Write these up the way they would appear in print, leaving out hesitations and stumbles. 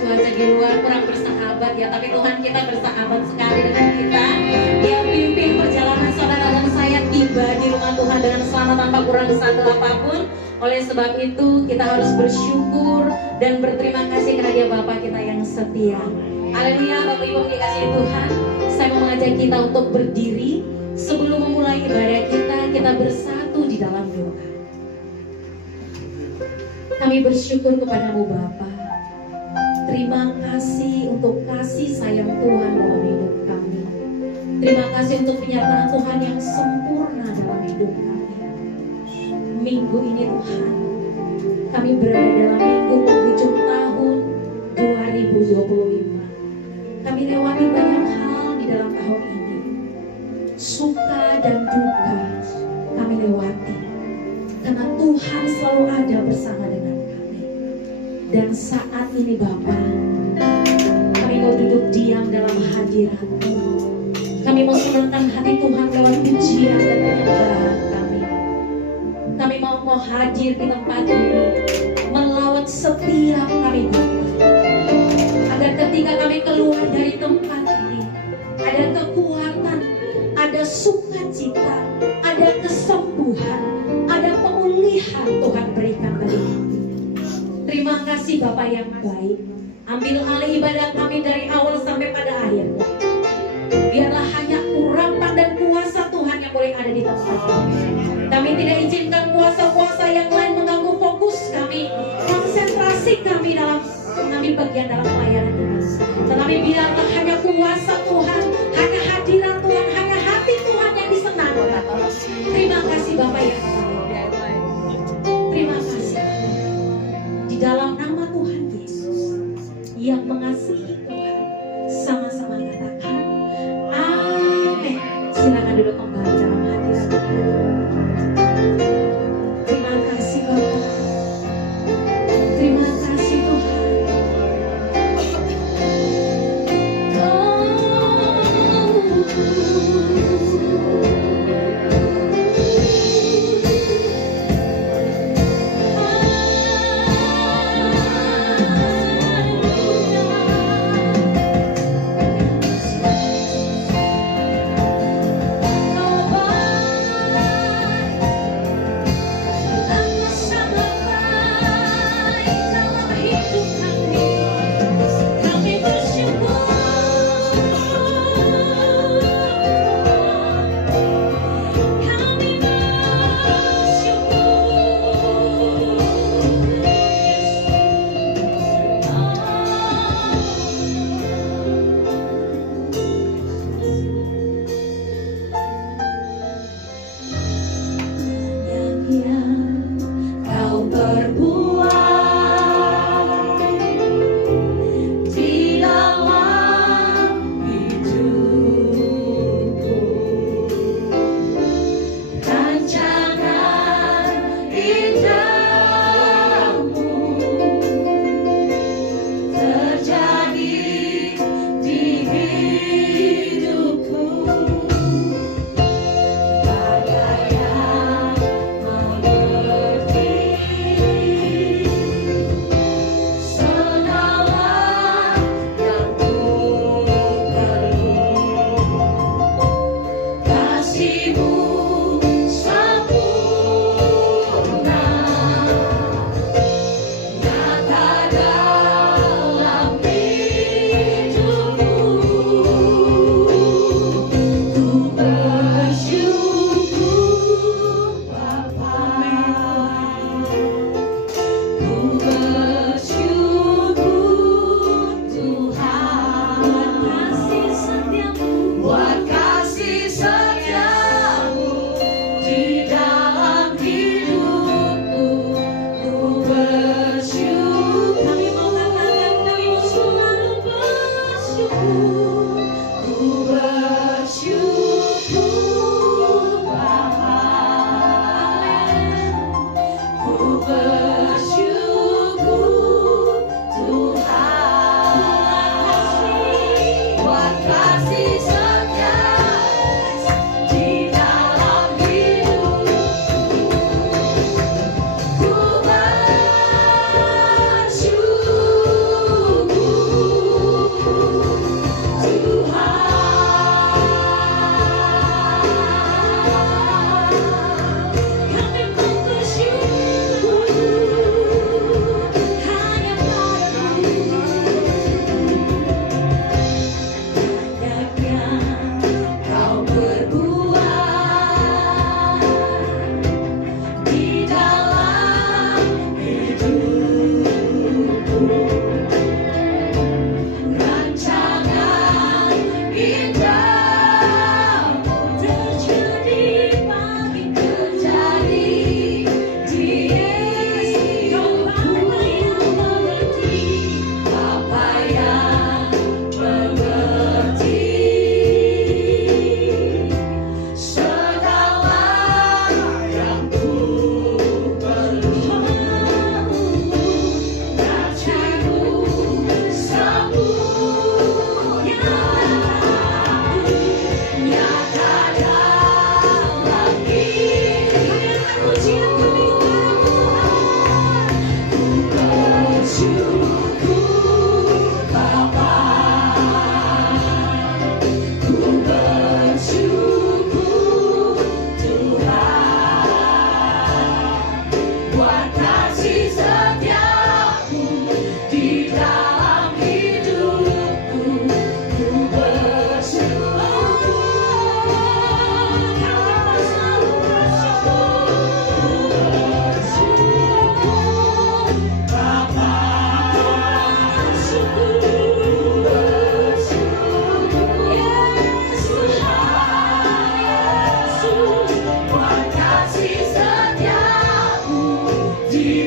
cuaca di luar kurang bersahabat ya, tapi Tuhan kita bersahabat sekali dengan kita. Dia pimpin perjalanan saudara dan saya tiba di rumah Tuhan dengan selamat tanpa kurang satu apapun. Oleh sebab itu kita harus bersyukur dan berterima kasih karena Dia Bapa kita yang setia. Haleluya. Bapak Ibu dikasihi Tuhan, saya mau mengajak kita untuk berdiri. Sebelum memulai ibadah kita bersatu di dalam doa. Kami bersyukur kepadamu Bapa. Terima kasih untuk kasih sayang Tuhan dalam hidup kami. Terima kasih untuk penyertaan Tuhan yang sempurna dalam hidup kami. Minggu ini Tuhan, kami berada dalam minggu penghujung tahun 2025. Kami lewati banyak hal di dalam tahun ini. Suka dan duka kami lewati. Karena Tuhan selalu ada bersama dengan kami. Dan saat ini Bapa, kami mau duduk diam dalam hadirat-Mu. Kami mau senangkan hati Tuhan lewat pujian dan penyembahan kami. Kami mau hadir di tempat ini, melawat setiap kami Bapa. Agar ketika kami keluar dari tempat ini, ada kekuatan, ada sukacita, ada kesembuhan, ada pemulihan Tuhan berikan bagi kami. Terima kasih Bapa yang baik. Ambil alih ibadah kami dari awal sampai pada akhirnya. Biarlah hanya urapan dan kuasa Tuhan yang boleh ada di tempat ini. Kami tidak izinkan kuasa-kuasa yang lain mengganggu fokus kami, konsentrasi kami dalam mengambil bagian dalam pelayanan ini. Tetapi biarlah hanya kuasa Tuhan, hanya hadirat Tuhan, hanya hati Tuhan yang disenangkan. Terima kasih Bapak yang baik. Terima kasih di dalam nama Tuhan Yesus yang mengasihi Tuhan. Sama-sama katakan amin. Silakan duduk kembali dalam hadirat Tuhan. Terima kasih Bapak. Terima kasih Tuhan.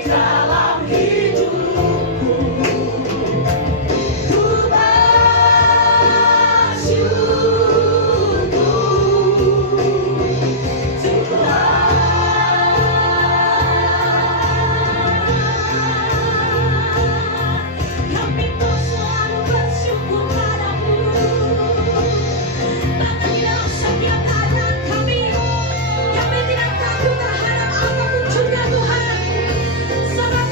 dalam hidupku. Ku bersyukur Tuhan, kami pun selalu bersyukur padamu. Bahkan di dalam setiap keadaan kami tidak takut terhadap apapun juga Tuhan. Sama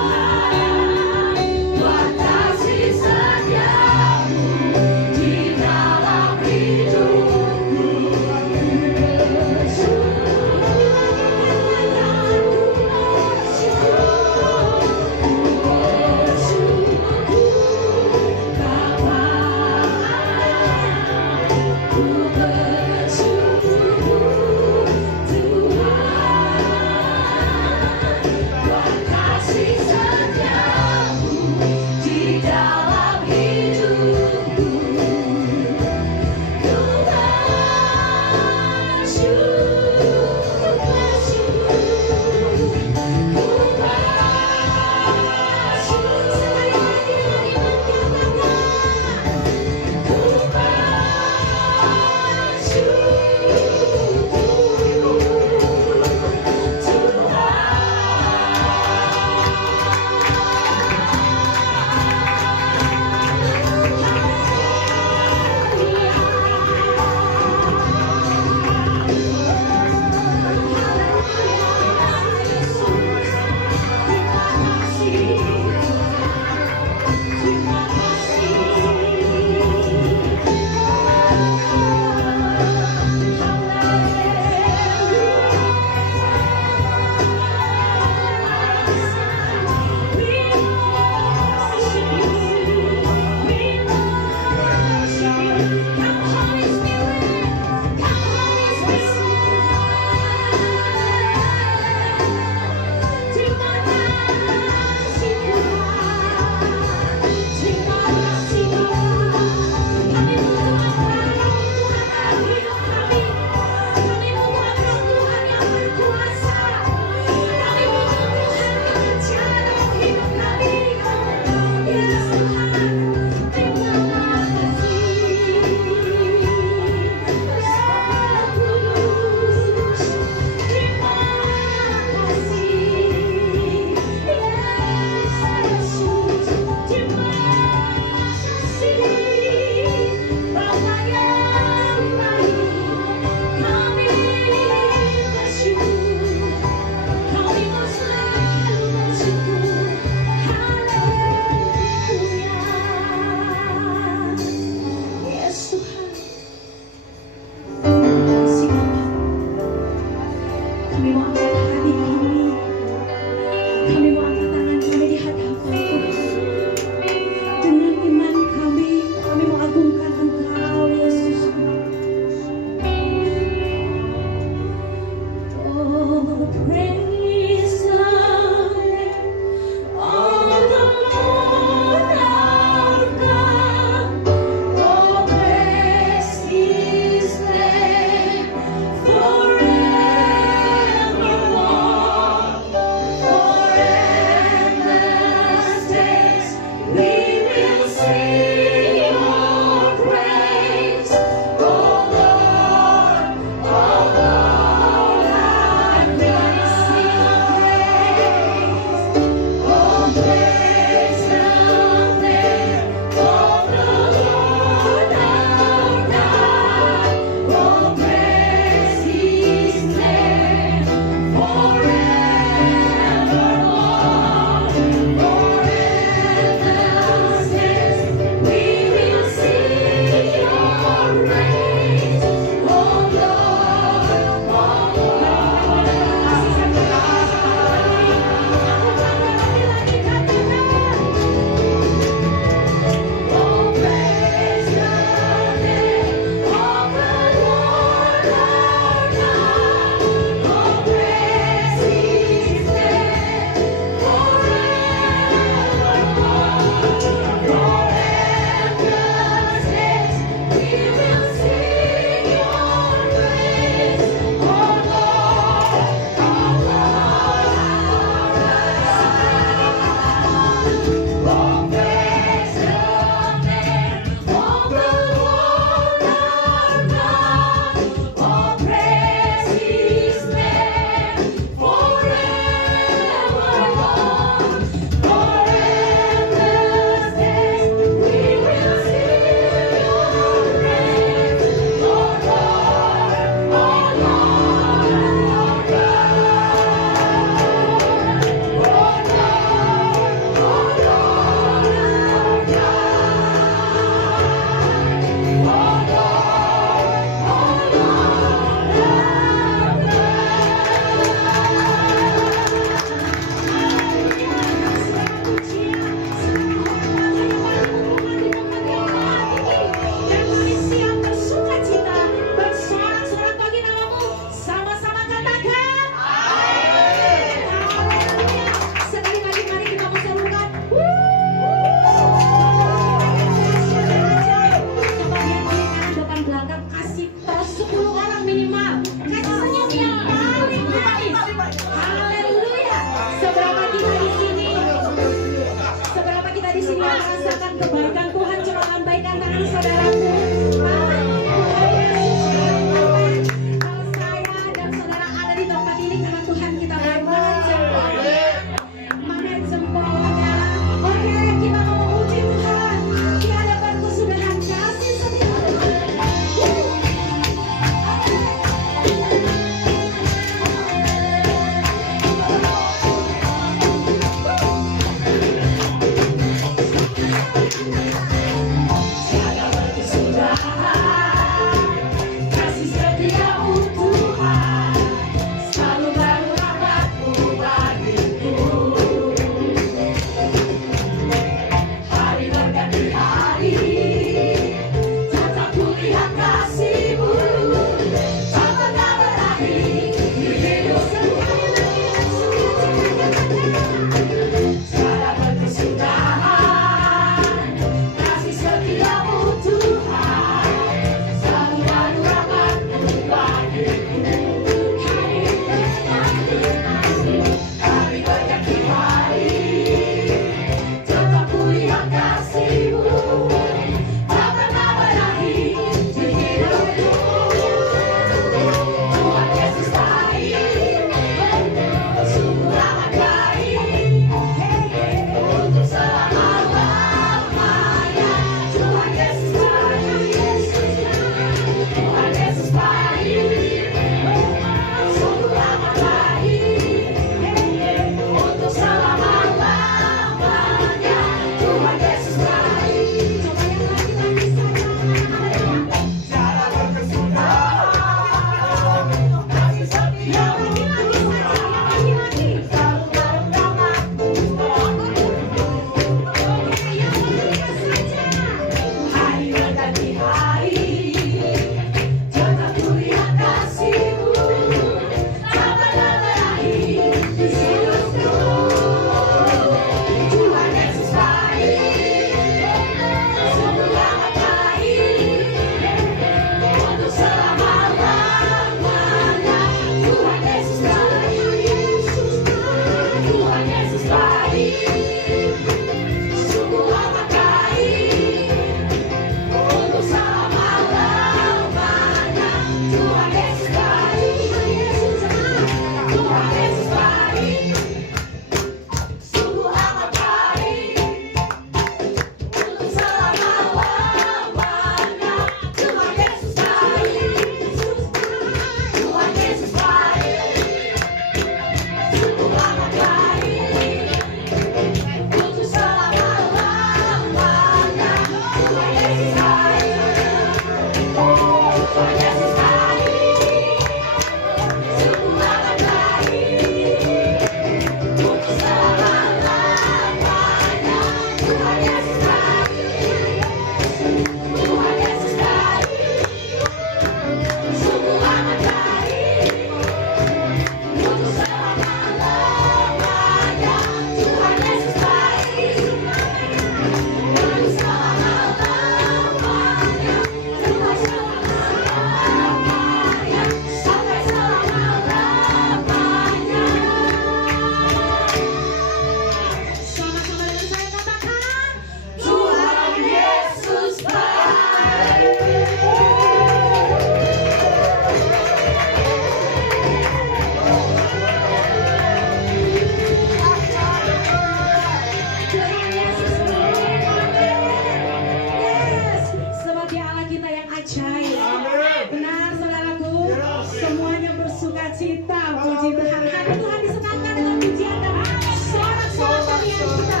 sukacita, puji Tuhan. Hati Tuhan disenangkan dengan pujian dan sorak-sorak tarian kita.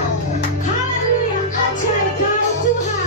Haleluya, ajaib kau Tuhan.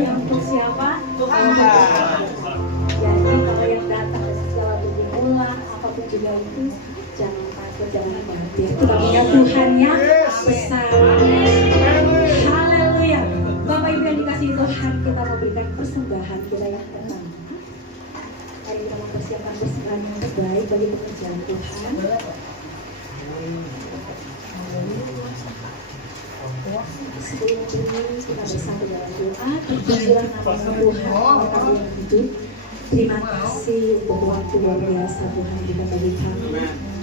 Yang untuk siapa? Tuhan. Jadi kalau yang datang dari segala bumi ulah apapun juga itu jangan takut, jangan khawatir. Biar kita punya Tuhan yang besar. Haleluya. Bapak Ibu yang dikasihi Tuhan, kita memberikan persembahan kita yang pertama. Mari kita mempersiapkan persembahan yang terbaik bagi pekerjaan Tuhan. Sebelum berdiri, kita bersatu dalam doa. Terpujilah nama Tuhan, Allah kami yang hidup. Terima kasih untuk waktu luar biasa Tuhan kita berikan,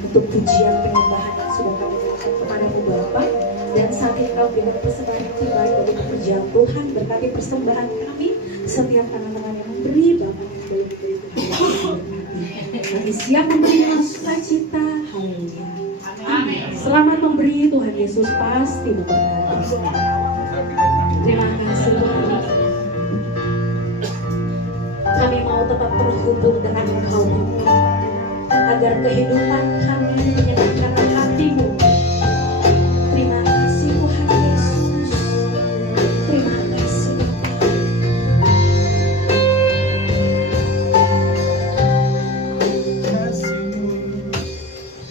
untuk pujian penyembahan yang sudah kami berikan kepadamu Bapa. Dan saat ini kau berikan persembahan yang terbaik bagi pekerjaan Tuhan. Berkati persembahan kami, setiap teman-teman yang memberi, Bapa yang beri Tuhan. Kami siap memberi dengan sukacita. Haleluya. Selamat memberi, Tuhan Yesus pasti memberkati. Terima kasih Tuhan. Kami mau tetap terhubung dengan Engkau, agar kehidupan kami menyenangkan hati-Mu. Terima kasih Tuhan Yesus. Terima kasih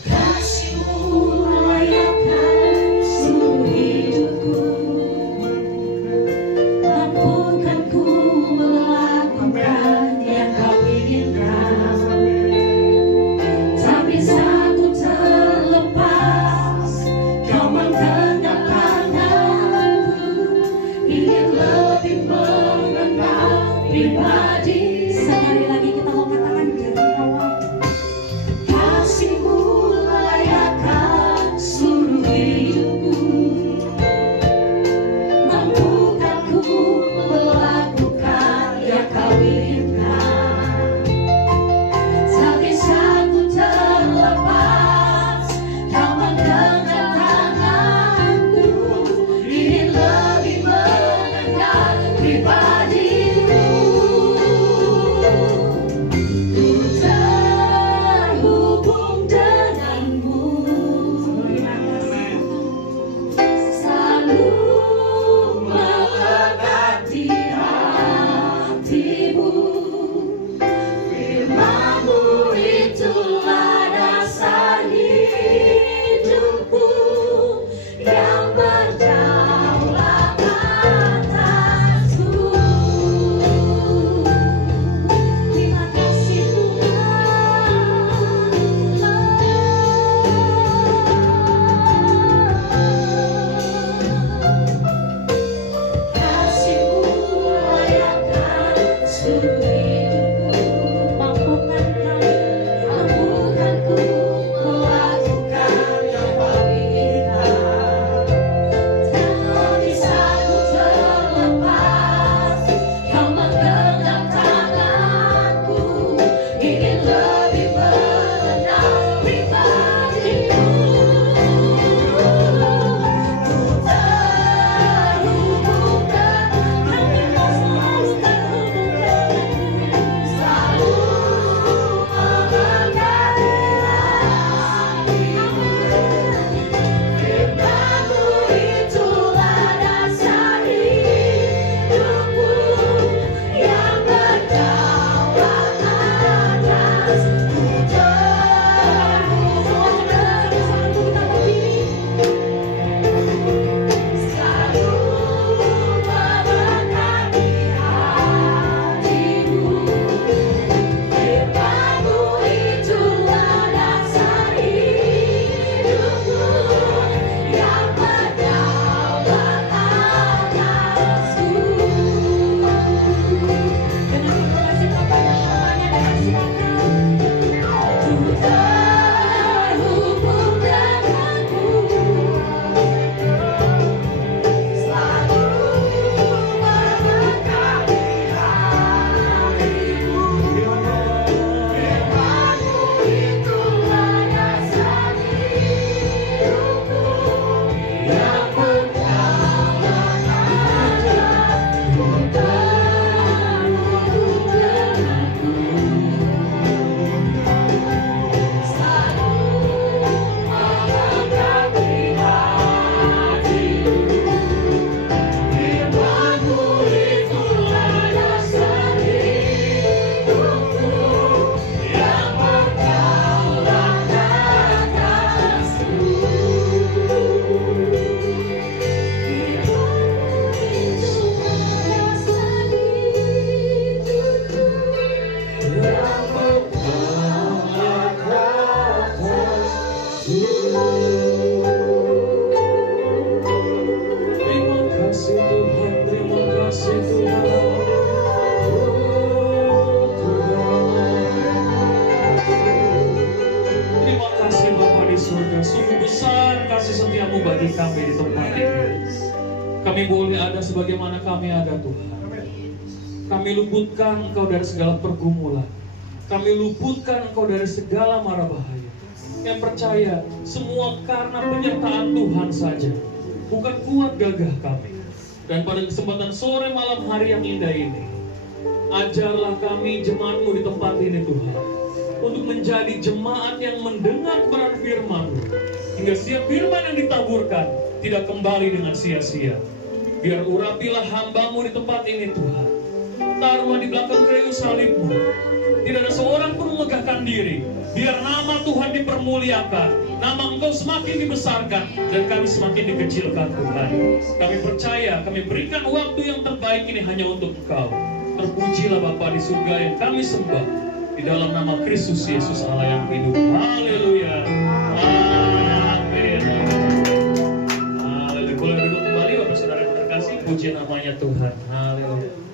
Kasih-Mu melayakkan seluruh hidupku, mampukan ku melakukan yang Kau inginkan. Tak bisa ku Terima kasih Tuhan, terima kasih Tuhan. Terima kasih Bapa di surga, sungguh besar kasih setiamu bagi kami di tempat ini. Kami boleh ada sebagaimana kami ada Tuhan. Kami luputkan Engkau dari segala pergumulan. Kami luputkan Engkau dari segala mara bahaya. Yang percaya semua karena penyertaan Tuhan saja, bukan kuat gagah kami. Dan pada kesempatan sore malam hari yang indah ini, ajarlah kami jemaat-Mu di tempat ini Tuhan, untuk menjadi jemaat yang mendengar kebenaran firman-Mu, hingga setiap firman yang ditaburkan tidak kembali dengan sia-sia. Biar urapilah hamba-Mu di tempat ini Tuhan. Taruhlah di belakang kayu salib-Mu. Tidak ada seorang pun memegahkan diri. Biar nama Tuhan dipermuliakan, nama Engkau semakin dibesarkan, dan kami semakin dikecilkan Tuhan. Kami percaya, kami berikan waktu yang terbaik ini hanya untuk Engkau. Terpujilah Bapa di surga yang kami sembah, di dalam nama Kristus Yesus Allah yang hidup. Haleluya. Amin. Haleluya. Boleh duduk kembali Bapak Saudara yang terkasih, puji namanya Tuhan. Haleluya.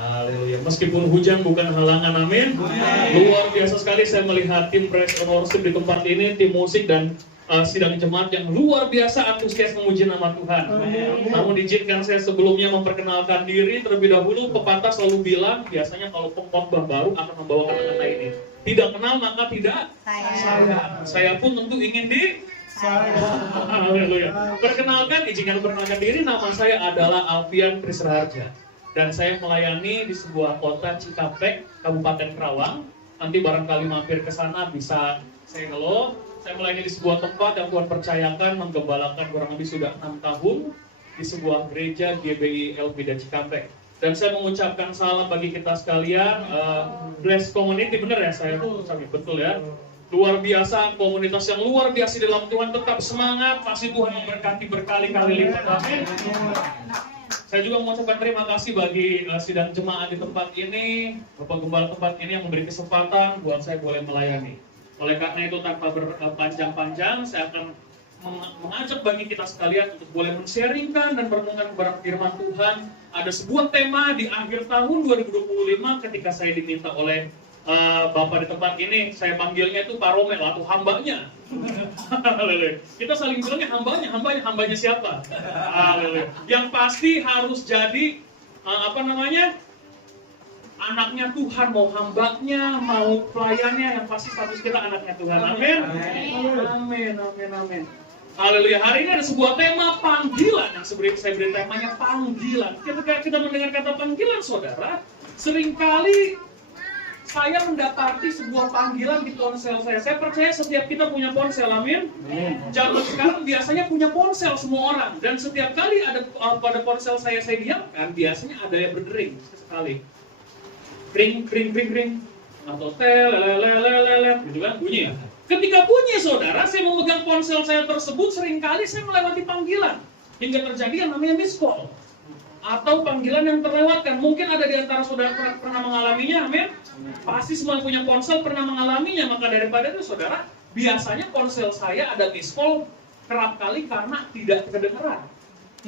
Haleluya. Meskipun hujan bukan halangan, amin. Luar biasa sekali saya melihat tim praise and worship di tempat ini, tim musik dan sidang jemaat yang luar biasa antusias memuji nama Tuhan. Namun izinkan saya sebelumnya memperkenalkan diri terlebih dahulu. Pepatah selalu bilang, biasanya kalau pengkhotbah baru akan membawa kata-kata ini. Tidak kenal maka tidak sayang. Saya pun tentu ingin Haleluya. Perkenalkan, izinkan perkenalkan diri, nama saya adalah Alfian Prisraharja. Dan saya melayani di sebuah kota Cikampek, Kabupaten Kerawang. Nanti barangkali mampir ke sana bisa say hello. Saya melayani di sebuah tempat yang Tuhan percayakan menggembalakan kurang lebih sudah 6 tahun di sebuah gereja GBI Elpida Cikampek. Dan saya mengucapkan salam bagi kita sekalian, Bless Community, benar ya saya ucapin betul ya. Luar biasa, komunitas yang luar biasa dalam Tuhan, tetap semangat, pasti Tuhan memberkati berkali-kali lipat. Amin. Saya juga mengucapkan terima kasih bagi sidang jemaat di tempat ini, Bapak Gembala tempat ini yang memberi kesempatan buat saya boleh melayani. Oleh karena itu tanpa berpanjang-panjang, saya akan mengajak bagi kita sekalian untuk boleh men-sharingkan dan merenungkan kebenaran firman Tuhan. Ada sebuah tema di akhir tahun 2025 ketika saya diminta oleh Bapak di tempat ini, saya panggilnya itu Pak Romel atau hambanya. Kita saling bilangnya hambanya siapa? Yang pasti harus jadi anaknya Tuhan, mau hambanya, mau pelayannya, yang pasti status kita anaknya Tuhan. Amin. Amin. Haleluya. Hari ini ada sebuah tema panggilan yang sebenarnya saya beri temanya panggilan. Ketika kita mendengar kata panggilan, saudara, seringkali saya mendapati sebuah panggilan di ponsel saya. Saya percaya setiap kita punya ponsel, amin. Zaman sekarang biasanya punya ponsel semua orang. Dan setiap kali ada pada ponsel saya diamkan, biasanya ada yang berdering sekali. Ring. Atau tel, gitu kan, bunyi. Ketika bunyi, saudara, saya memegang ponsel saya tersebut, seringkali saya melewati panggilan. Hingga terjadi yang namanya miss call. Atau panggilan yang terlewatkan. Mungkin ada di antara saudara pernah mengalaminya, amin. Pasti semua punya ponsel pernah mengalaminya. Maka daripada itu saudara, biasanya ponsel saya ada miss call kerap kali karena tidak kedengeran.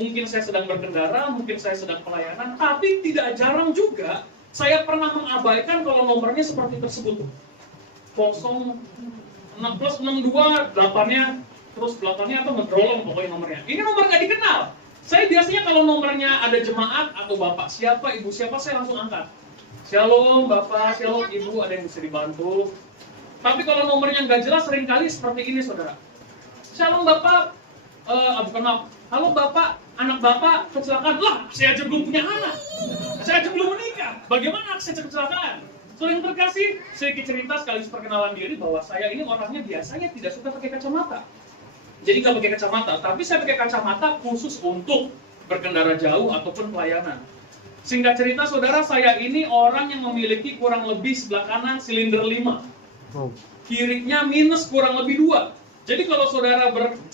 Mungkin saya sedang berkendara, mungkin saya sedang pelayanan, tapi tidak jarang juga saya pernah mengabaikan kalau nomornya seperti tersebut. 06 plus 62 8-nya, terus belakangnya atau mendrolong pokoknya nomornya. Ini nomor gak dikenal. Saya biasanya kalau nomornya ada jemaat atau bapak siapa, ibu siapa, saya langsung angkat. Shalom bapak, shalom ibu, ada yang bisa dibantu. Tapi kalau nomornya nggak jelas, seringkali seperti ini saudara. Shalom bapak, halo bapak, anak bapak kecelakaan. Lah, saya aja belum punya anak, saya aja belum menikah. Bagaimana saya kecelakaan? Saudara yang terkasih, sedikit cerita sekaligus perkenalan diri bahwa saya ini orangnya biasanya tidak suka pakai kacamata. Jadi nggak pakai kacamata, tapi saya pakai kacamata khusus untuk berkendara jauh ataupun pelayanan. Singkat cerita saudara, saya ini orang yang memiliki kurang lebih sebelah kanan silinder 5. Kirinya minus kurang lebih 2. Jadi kalau saudara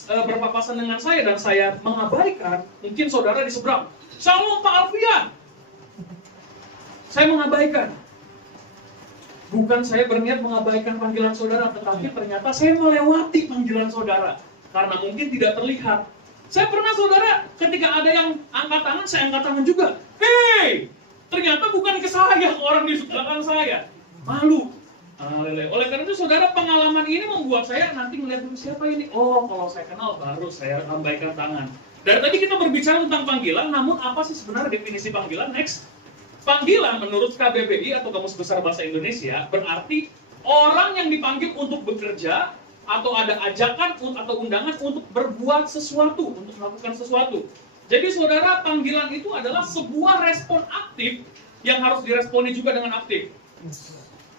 berpapasan dengan saya dan saya mengabaikan, mungkin saudara di seberang, Shalom Pak Alfian. Saya mengabaikan. Bukan saya berniat mengabaikan panggilan saudara, tetapi ternyata saya melewati panggilan saudara. Karena mungkin tidak terlihat. Saya pernah saudara, ketika ada yang angkat tangan, saya angkat tangan juga. Hei! Ternyata bukan ke saya, orang di belakang saya. Malu. Oleh karena itu saudara, pengalaman ini membuat saya nanti melihat dulu siapa ini. Oh, kalau saya kenal baru saya lambaikan tangan. Dari tadi kita berbicara tentang panggilan, namun apa sih sebenarnya definisi panggilan? Next. Panggilan menurut KBBI atau Kamus Besar Bahasa Indonesia berarti orang yang dipanggil untuk bekerja atau ada ajakan atau undangan untuk berbuat sesuatu, untuk melakukan sesuatu. Jadi saudara, panggilan itu adalah sebuah respon aktif yang harus diresponi juga dengan aktif.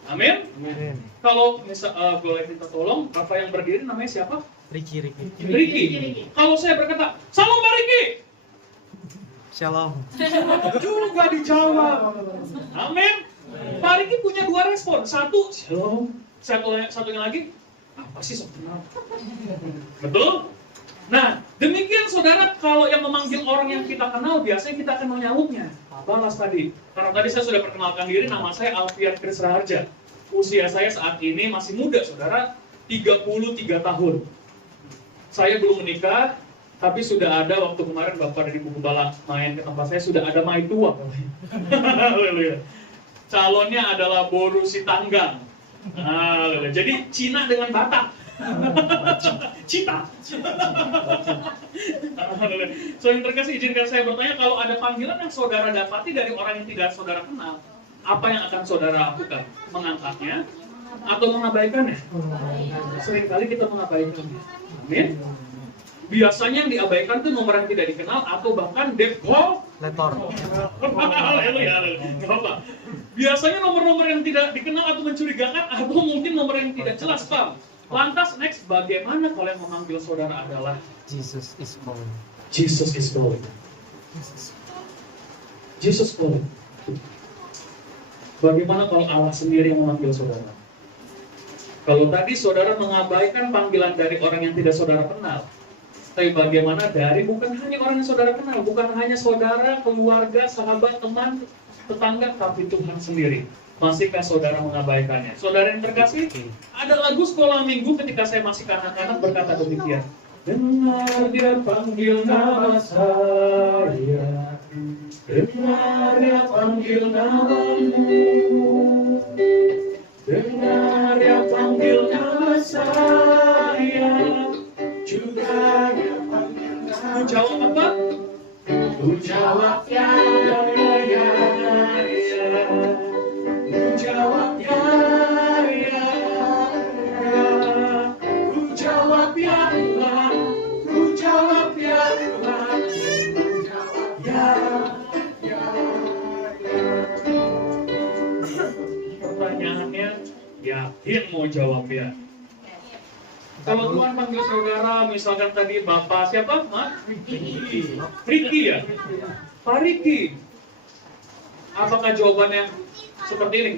Amin? Kalau boleh minta tolong, Bapak yang berdiri namanya siapa? Ricky. Kalau saya berkata, Salam Pak Ricky! Shalom. Juga dijawab. Amin. Pak Ricky punya dua respon. Satu, shalom. Satunya lagi, apa sih sok kenal? Betul? Nah, demikian saudara, kalau yang memanggil orang yang kita kenal, biasanya kita akan menyautnya. Balas tadi. Karena tadi saya sudah perkenalkan diri, nama saya Alfian Kris Raharja. Usia saya saat ini masih muda, saudara, 33 tahun. Saya belum menikah, tapi sudah ada waktu kemarin Bapak dari Buku Bala main ke tempat saya, sudah ada mai tua. Haleluya. Calonnya adalah Boru Sitanggang. Jadi Cina dengan Batak. Cita. So yang terkasih, izinkan saya bertanya, kalau ada panggilan yang saudara dapati dari orang yang tidak saudara kenal, apa yang akan saudara lakukan? Mengangkatnya atau mengabaikannya? Seringkali kita mengabaikannya. Amin. Biasanya yang diabaikan itu nomor yang tidak dikenal atau bahkan Letor. Biasanya nomor-nomor yang tidak dikenal atau mencurigakan atau mungkin nomor yang tidak jelas, Pak. Lantas next, bagaimana kalau yang memanggil saudara adalah Jesus is calling. Jesus is calling. Jesus calling. Bagaimana kalau Allah sendiri yang memanggil saudara? Kalau tadi saudara mengabaikan panggilan dari orang yang tidak saudara kenal, tapi bagaimana dari bukan hanya orang yang saudara kenal, bukan hanya saudara, keluarga, sahabat, teman, tetangga, tapi Tuhan sendiri. Masihkah saudara mengabaikannya? Saudara yang terkasih, ada lagu sekolah minggu ketika saya masih kanak-kanak berkata demikian. Dengar dia panggil nama saya, dengar dia panggil namamu, dengar dia panggil nama saya, juga dia panggil nama. Ku jawab apa? Ku jawab ya. Ku jawab ya. Ku jawab ya. Ku jawab ya. Ku jawab ya. Pertanyaannya, yakin mau jawab ya? Kalau Tuhan panggil saudara, misalkan tadi Bapak siapa? Ricky ya? Pak Ricky. Apakah jawabannya seperti ini?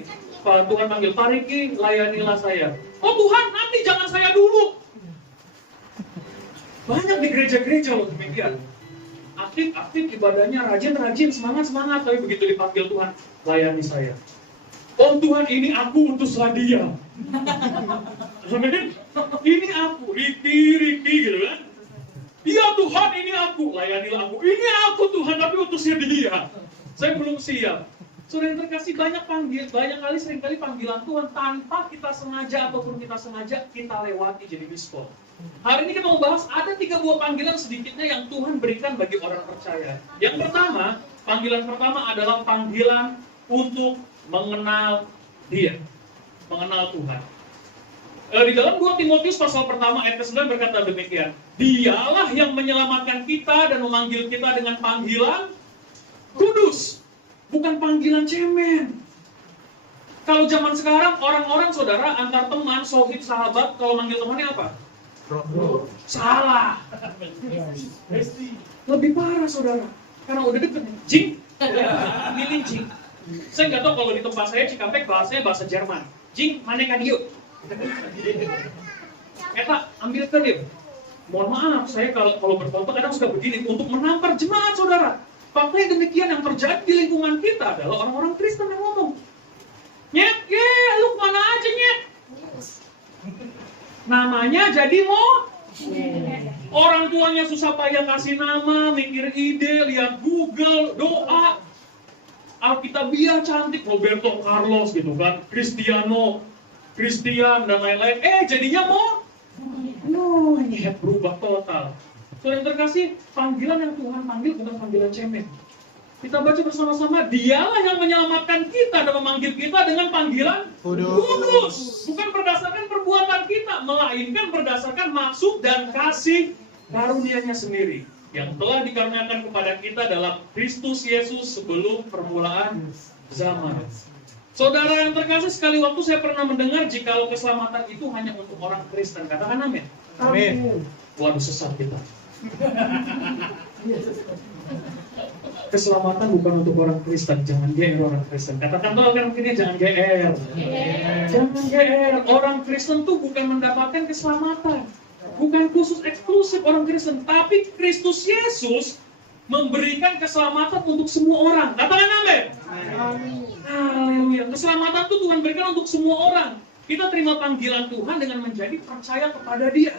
Kalau Tuhan panggil Pak Ricky, layanilah saya. Oh Tuhan, nanti jangan saya dulu. Banyak di gereja-gereja loh demikian. Aktif ibadahnya, rajin, semangat, tapi begitu dipanggil Tuhan, layani saya. Oh Tuhan, ini aku, utuslah dia. Amin. Ini aku, Ricky gitu kan. Iya Tuhan, ini aku, layanilah aku. Ini aku Tuhan, tapi utusnya dia. Saya belum siap. Saudara yang terkasih, banyak kali seringkali panggilan Tuhan tanpa kita sengaja ataupun kita sengaja kita lewati jadi miskol. Hari ini kita mau bahas ada 3 buah panggilan sedikitnya yang Tuhan berikan bagi orang percaya. Yang pertama, panggilan pertama adalah panggilan untuk mengenal Dia, mengenal Tuhan. Di dalam 2 Timotius pasal pertama ayat ke-9 berkata demikian. Dialah yang menyelamatkan kita dan memanggil kita dengan panggilan kudus, bukan panggilan cemen. Kalau zaman sekarang orang-orang saudara antar teman, sohib, sahabat, kalau manggil temannya apa? Bro. Salah. Lebih parah saudara, karena udah deket. Jing, milih Jing. Saya nggak tahu kalau di tempat saya Cikampek bahasanya bahasa Jerman. Jing, mana kadio? Eta, ambil dia. Mohon maaf, saya kalau berfoto kadang suka begini untuk menampar jemaat saudara. Faktanya demikian, yang terjadi di lingkungan kita adalah orang-orang Kristen yang ngomong. Nyet, lu kemana aja nyet? Namanya jadi orang tuanya susah payah kasih nama, mikir ide, lihat Google, doa. Alkitabiah cantik, Roberto Carlos gitu kan, Cristiano, Christian dan lain-lain. Jadinya nyet, berubah total. Saudara yang terkasih, panggilan yang Tuhan panggil bukan panggilan cemen. Kita baca bersama-sama, Dialah yang menyelamatkan kita dan memanggil kita dengan panggilan kudus. Bukan berdasarkan perbuatan kita, melainkan berdasarkan maksud dan kasih karunia-Nya sendiri yang telah dikaruniakan kepada kita dalam Kristus Yesus sebelum permulaan zaman. Saudara yang terkasih, sekali waktu saya pernah mendengar jikalau keselamatan itu hanya untuk orang Kristen. Katakan amin. Amin. Waduh, sesat kita. Keselamatan bukan untuk orang Kristen, jangan GR orang Kristen. Katakan tuh kan mungkinnya jangan GR. Jangan GR. Orang Kristen tuh bukan mendapatkan keselamatan. Bukan khusus eksklusif orang Kristen, tapi Kristus Yesus memberikan keselamatan untuk semua orang. Katakan amin. Haleluya. Keselamatan itu Tuhan berikan untuk semua orang. Kita terima panggilan Tuhan dengan menjadi percaya kepada Dia.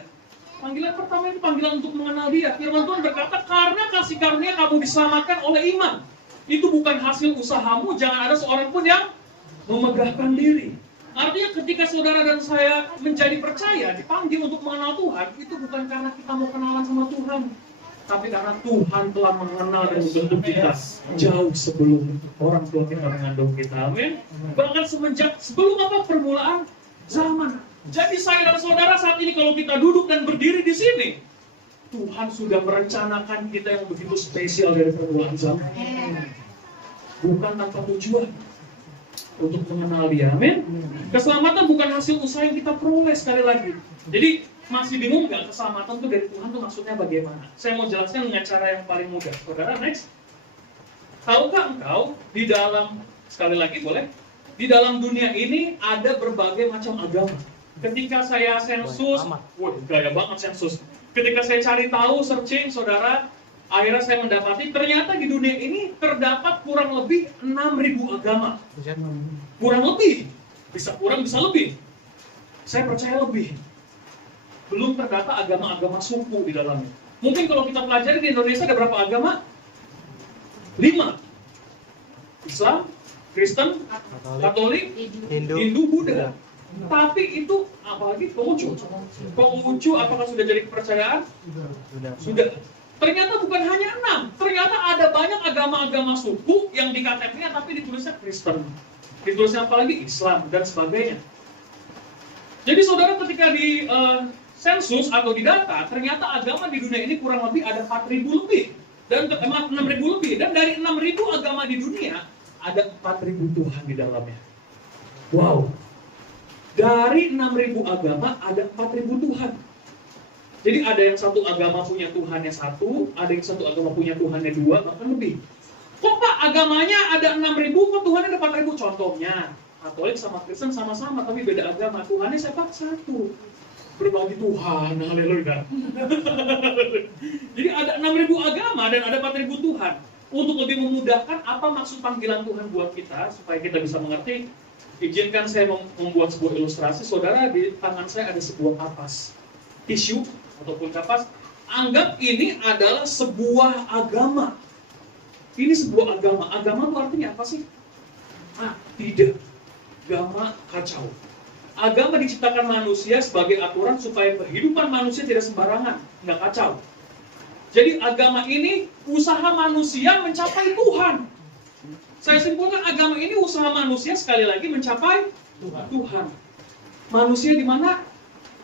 Panggilan pertama itu panggilan untuk mengenal Dia. Firman Tuhan berkata, karena kasih karunia kamu diselamatkan oleh iman. Itu bukan hasil usahamu, jangan ada seorang pun yang memegahkan diri. Artinya ketika saudara dan saya menjadi percaya, dipanggil untuk mengenal Tuhan, itu bukan karena kita mau kenalan sama Tuhan, tapi karena Tuhan telah mengenal dan membentuk kita jauh sebelum orang tua kita mengandung kita. Amin. Bahkan sebelum permulaan zaman. Jadi saya dan saudara saat ini kalau kita duduk dan berdiri di sini, Tuhan sudah merencanakan kita yang begitu spesial dari permulaan zaman. Bukan tanpa tujuan untuk mengenal Dia. Amin. Keselamatan bukan hasil usaha yang kita peroleh, sekali lagi. Jadi masih bingung nggak keselamatan itu dari Tuhan itu maksudnya bagaimana? Saya mau jelaskan dengan cara yang paling mudah. Saudara, next. Tahukah engkau di dalam, sekali lagi boleh, di dalam dunia ini ada berbagai macam agama. Ketika saya sensus, gaya banget sensus. Ketika saya cari tahu, searching, saudara, akhirnya saya mendapati ternyata di dunia ini terdapat kurang lebih 6.000 agama. Kurang lebih, bisa kurang, bisa lebih. Saya percaya lebih. Belum terdata agama-agama suku di dalamnya. Mungkin kalau kita pelajari di Indonesia ada berapa agama? 5. Islam, Kristen, Katolik, Hindu, Buddha. Tapi itu apalagi Konghucu apakah sudah jadi kepercayaan? Sudah. Ternyata bukan hanya 6. Ternyata ada banyak agama-agama suku yang di KTP-nya tapi ditulisnya Kristen. Ditulisnya apalagi Islam dan sebagainya. Jadi saudara ketika di sensus atau di data, ternyata agama di dunia ini kurang lebih ada 4.000 lebih. Dan 6.000 lebih. Dan dari 6.000 agama di dunia, ada 4.000 Tuhan di dalamnya. Wow. Dari 6.000 agama, ada 4.000 Tuhan. Jadi ada yang satu agama punya Tuhannya 1, ada yang satu agama punya Tuhannya 2, bahkan lebih. Kok Pak agamanya ada 6.000, kok Tuhannya ada 4.000? Contohnya, Katolik sama Kristen sama-sama, tapi beda agama. Tuhannya siapa? 1. Berbagi Tuhan, haleluya. Jadi ada 6.000 agama dan ada 4.000 Tuhan. Untuk lebih memudahkan apa maksud panggilan Tuhan buat kita, supaya kita bisa mengerti, izinkan saya membuat sebuah ilustrasi. Saudara, di tangan saya ada sebuah kapas tisu ataupun kapas. Anggap ini adalah sebuah agama. Ini sebuah agama. Agama itu artinya apa sih? Tidak. Agama kacau. Agama diciptakan manusia sebagai aturan supaya kehidupan manusia tidak sembarangan, nggak kacau. Jadi agama ini usaha manusia mencapai Tuhan. Saya simpulkan agama ini usaha manusia sekali lagi mencapai Tuhan. Manusia di mana?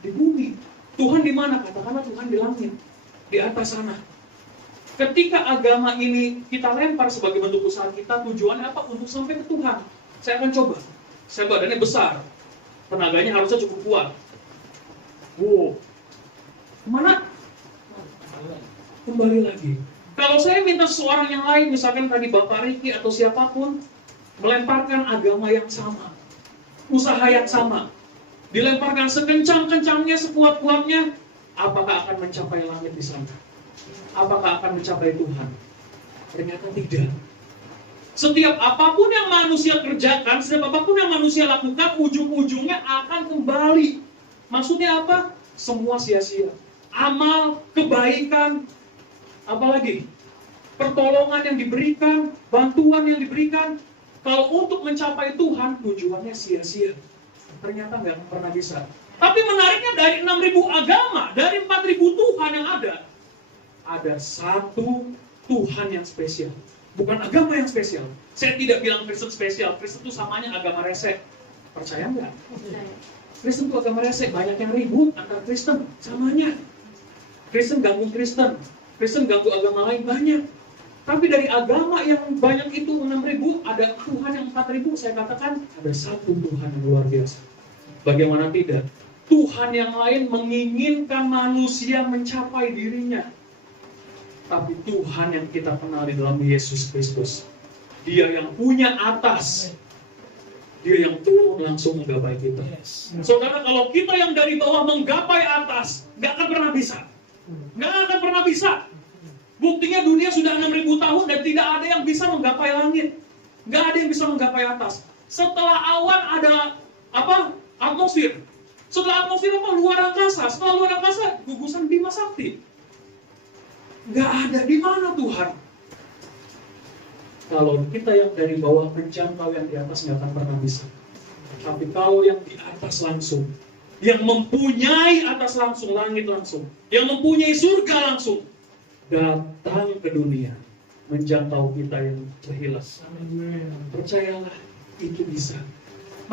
Di bumi. Tuhan di mana? Katakanlah Tuhan di langit, di atas sana. Ketika agama ini kita lempar sebagai bentuk usaha kita, tujuannya apa? Untuk sampai ke Tuhan. Saya akan coba. Saya badannya besar, tenaganya harusnya cukup kuat. Wow, kemana? Kembali lagi. Kalau saya minta seseorang yang lain, misalkan tadi Bapak Riki atau siapapun, melemparkan agama yang sama, usaha yang sama, dilemparkan sekencang-kencangnya, sekuat-kuatnya, apakah akan mencapai langit di sana? Apakah akan mencapai Tuhan? Ternyata tidak. Setiap apapun yang manusia kerjakan, setiap apapun yang manusia lakukan, ujung-ujungnya akan kembali. Maksudnya apa? Semua sia-sia. Amal, kebaikan, apalagi pertolongan yang diberikan, bantuan yang diberikan, kalau untuk mencapai Tuhan, tujuannya sia-sia. Ternyata nggak pernah bisa. Tapi menariknya dari 6.000 agama, dari 4.000 Tuhan yang ada satu Tuhan yang spesial. Bukan agama yang spesial. Saya tidak bilang Kristen spesial. Kristen itu samanya agama resek. Percaya nggak? Kristen itu agama resek. Banyak yang ribut antara Kristen. Samanya. Kristen ganggu Kristen. Kristen ganggu agama lain. Banyak. Tapi dari agama yang banyak itu 6.000, ada Tuhan yang 4.000. Saya katakan ada satu Tuhan yang luar biasa. Bagaimana tidak? Tuhan yang lain menginginkan manusia mencapai dirinya. Tapi Tuhan yang kita kenal di dalam Yesus Kristus, Dia yang punya atas, Dia yang turun langsung menggapai kita. Saudara, kalau kita yang dari bawah menggapai atas, gak akan pernah bisa. Gak akan pernah bisa. Buktinya dunia sudah 6.000 tahun dan tidak ada yang bisa menggapai langit. Gak ada yang bisa menggapai atas. Setelah awan ada apa? Atmosfer. Setelah atmosfer apa? Luar angkasa. Setelah luar angkasa, gugusan Bima Sakti. Gak ada. Di mana Tuhan? Kalau kita yang dari bawah menjangkau yang di atas gak akan pernah bisa. Tapi kalau yang di atas langsung, yang mempunyai atas langsung, langit langsung, yang mempunyai surga langsung, datang ke dunia, menjangkau kita yang terhilang. Percayalah, itu bisa.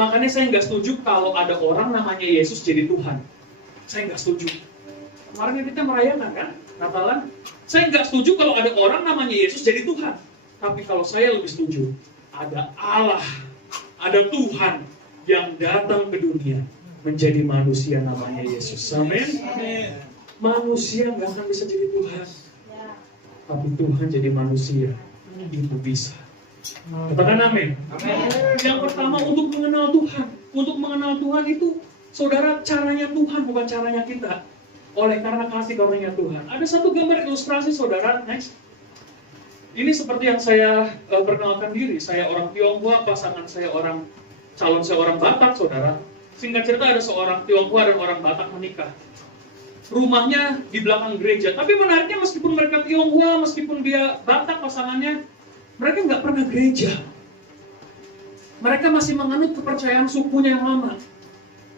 Makanya saya nggak setuju kalau ada orang namanya Yesus jadi Tuhan. Saya nggak setuju. Kemarin kita merayakan kan, Natalan. Saya nggak setuju kalau ada orang namanya Yesus jadi Tuhan. Tapi kalau saya lebih setuju, ada Allah, ada Tuhan yang datang ke dunia menjadi manusia namanya Yesus. Amin. Manusia nggak akan bisa jadi Tuhan. Tapi Tuhan jadi manusia, itu bisa. Katakan amin. Yang pertama untuk mengenal Tuhan. Untuk mengenal Tuhan itu, saudara, caranya Tuhan bukan caranya kita. Oleh karena kasih karunia Tuhan. Ada satu gambar ilustrasi, saudara. Next. Ini seperti yang saya perkenalkan diri. Saya orang Tionghoa, pasangan saya calon saya orang Batak, saudara. Singkat cerita ada seorang Tionghoa dan orang Batak menikah. Rumahnya di belakang gereja. Tapi menariknya meskipun mereka Tionghoa, meskipun dia Batak pasangannya, mereka nggak pernah gereja. Mereka masih menganut kepercayaan sukunya yang lama.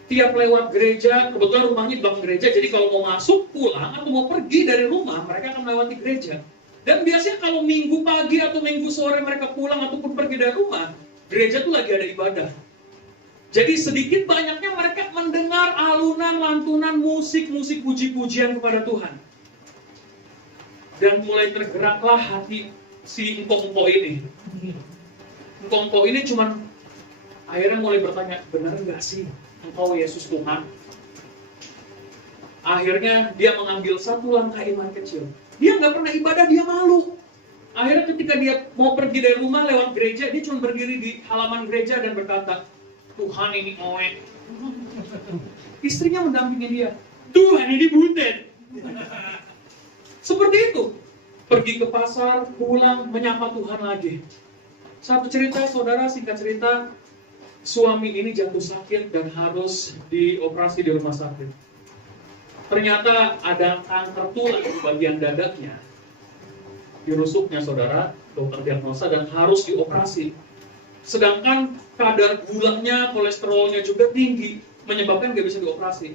Tiap lewat gereja, kebetulan rumahnya di belakang gereja, jadi kalau mau masuk, pulang, atau mau pergi dari rumah, mereka akan melewati gereja. Dan biasanya kalau minggu pagi atau minggu sore mereka pulang ataupun pergi dari rumah, gereja tuh lagi ada ibadah. Jadi sedikit banyaknya mereka mendengar alunan, lantunan, musik puji-pujian kepada Tuhan. Dan mulai tergeraklah hati si engkau-engkau ini. Engkau-engkau ini cuman akhirnya mulai bertanya, benar nggak sih engkau Yesus Tuhan? Akhirnya dia mengambil satu langkah iman kecil. Dia nggak pernah ibadah, dia malu. Akhirnya ketika dia mau pergi dari rumah lewat gereja, dia cuma berdiri di halaman gereja dan berkata, Tuhan ini oek. Istrinya mendampingi dia. Tuhan ini butet. Seperti itu. Pergi ke pasar, pulang, menyapa Tuhan lagi. Satu cerita, saudara, singkat cerita, suami ini jatuh sakit dan harus dioperasi di rumah sakit. Ternyata ada kanker tulang di bagian dadanya. Dirusuknya, saudara, dokter diagnosa dan harus dioperasi. Sedangkan kadar gulanya, kolesterolnya juga tinggi, menyebabkan nggak bisa dioperasi.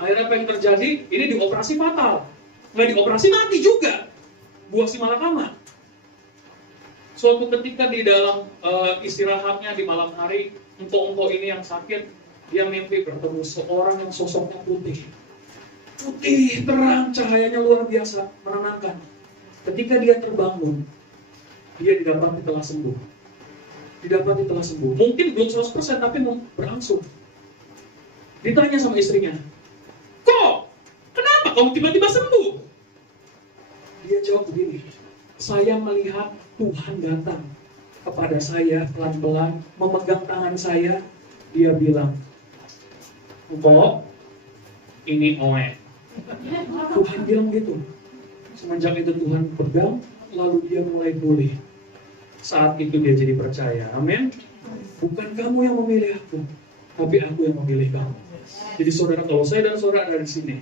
Akhirnya apa yang terjadi? Ini dioperasi fatal. Nggak dioperasi, mati juga. Buah si malakama. Suatu ketika di dalam istirahatnya di malam hari, engkau-engkau ini yang sakit, dia mimpi bertemu seorang yang sosoknya putih. Putih, terang, cahayanya luar biasa, menenangkan. Ketika dia terbangun, dia didapati telah sembuh. Didapati telah sembuh. Mungkin belum 100% tapi berangsur. Ditanya sama istrinya, kok? Kenapa kamu tiba-tiba sembuh? Dia jawab begini, saya melihat Tuhan datang kepada saya pelan-pelan, memegang tangan saya. Dia bilang, kok? Ini oek. Tuhan bilang gitu. Semenjak itu Tuhan pegang, lalu dia mulai pulih. saat itu dia jadi percaya. Amin. Bukan kamu yang memilih aku, tapi aku yang memilih kamu. Jadi saudara, kalau saya dan saudara ada di sini,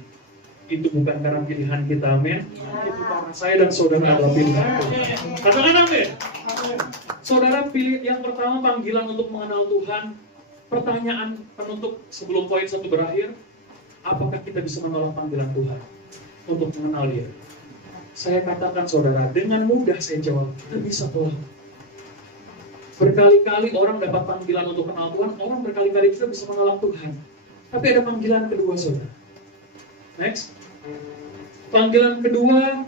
itu bukan karena pilihan kita, amin. Itu karena saya dan saudara adalah pilihan Tuhan. Katakan amin. Saudara, pilih yang pertama, panggilan untuk mengenal Tuhan. Pertanyaan penutup sebelum poin 1 berakhir, apakah kita bisa menolak panggilan Tuhan untuk mengenal Dia? Saya katakan saudara, dengan mudah saya jawab, kita bisa tolak. Berkali-kali orang dapat panggilan untuk kenal Tuhan, orang berkali-kali juga bisa menolak Tuhan. Tapi ada panggilan kedua, saudara. Next. Panggilan kedua,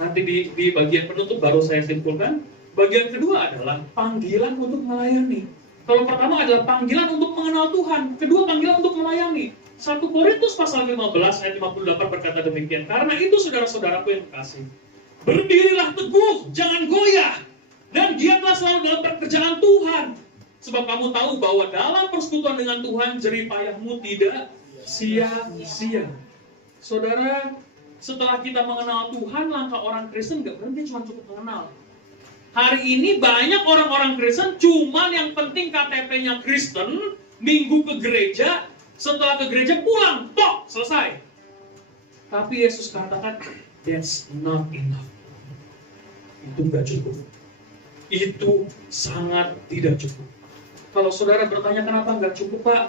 nanti di bagian penutup baru saya simpulkan. Bagian kedua adalah panggilan untuk melayani. Kalau pertama adalah panggilan untuk mengenal Tuhan, kedua panggilan untuk melayani. 1 Korintus pasal 15 ayat 58 berkata demikian. Karena itu saudara-saudaraku yang kekasih, berdirilah teguh, jangan goyah, dan giatlah selalu dalam pekerjaan Tuhan. Sebab kamu tahu bahwa dalam persekutuan dengan Tuhan jerih payahmu tidak sia-sia. Saudara, setelah kita mengenal Tuhan, langkah orang Kristen gak berhenti cuma cukup mengenal. Hari ini banyak orang-orang Kristen cuman yang penting KTP-nya Kristen, minggu ke gereja, setelah ke gereja pulang, tok, selesai. Tapi Yesus katakan, that's not enough. Itu gak cukup. Itu sangat tidak cukup. Kalau saudara bertanya kenapa gak cukup, Pak?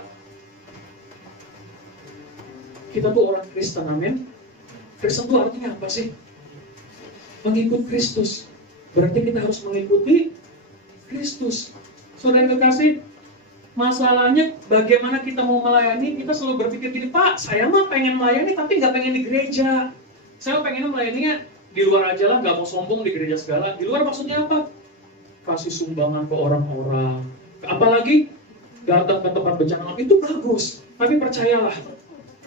Kita tuh orang Kristen, amin. Kristen tuh artinya apa sih? Mengikut Kristus. Berarti kita harus mengikuti Kristus. Saudara yang kekasih, masalahnya bagaimana kita mau melayani, kita selalu berpikir gini, Pak, saya mah pengen melayani tapi nggak pengen di gereja. Saya pengen melayaninya di luar aja lah, nggak mau sombong di gereja segala. Di luar maksudnya apa? Kasih sumbangan ke orang-orang. Apalagi datang ke tempat bencana, itu bagus. Tapi percayalah,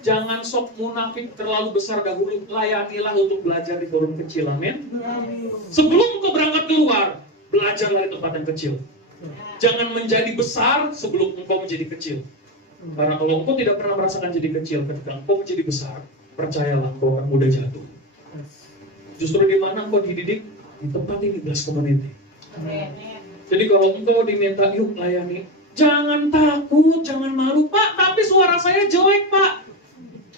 jangan sok munafik terlalu besar dahulu. Layanilah untuk belajar di forum kecil, amin. Sebelum engkau berangkat keluar, belajarlah di tempat yang kecil. Jangan menjadi besar sebelum engkau menjadi kecil. Karena kalau engkau tidak pernah merasakan jadi kecil, ketika engkau menjadi besar, percayalah engkau akan mudah jatuh. Justru di mana engkau dididik? Di tempat ini, Blast Community. Jadi kalau engkau diminta, yuk layani, jangan takut, jangan malu, Pak, tapi suara saya jelek, Pak.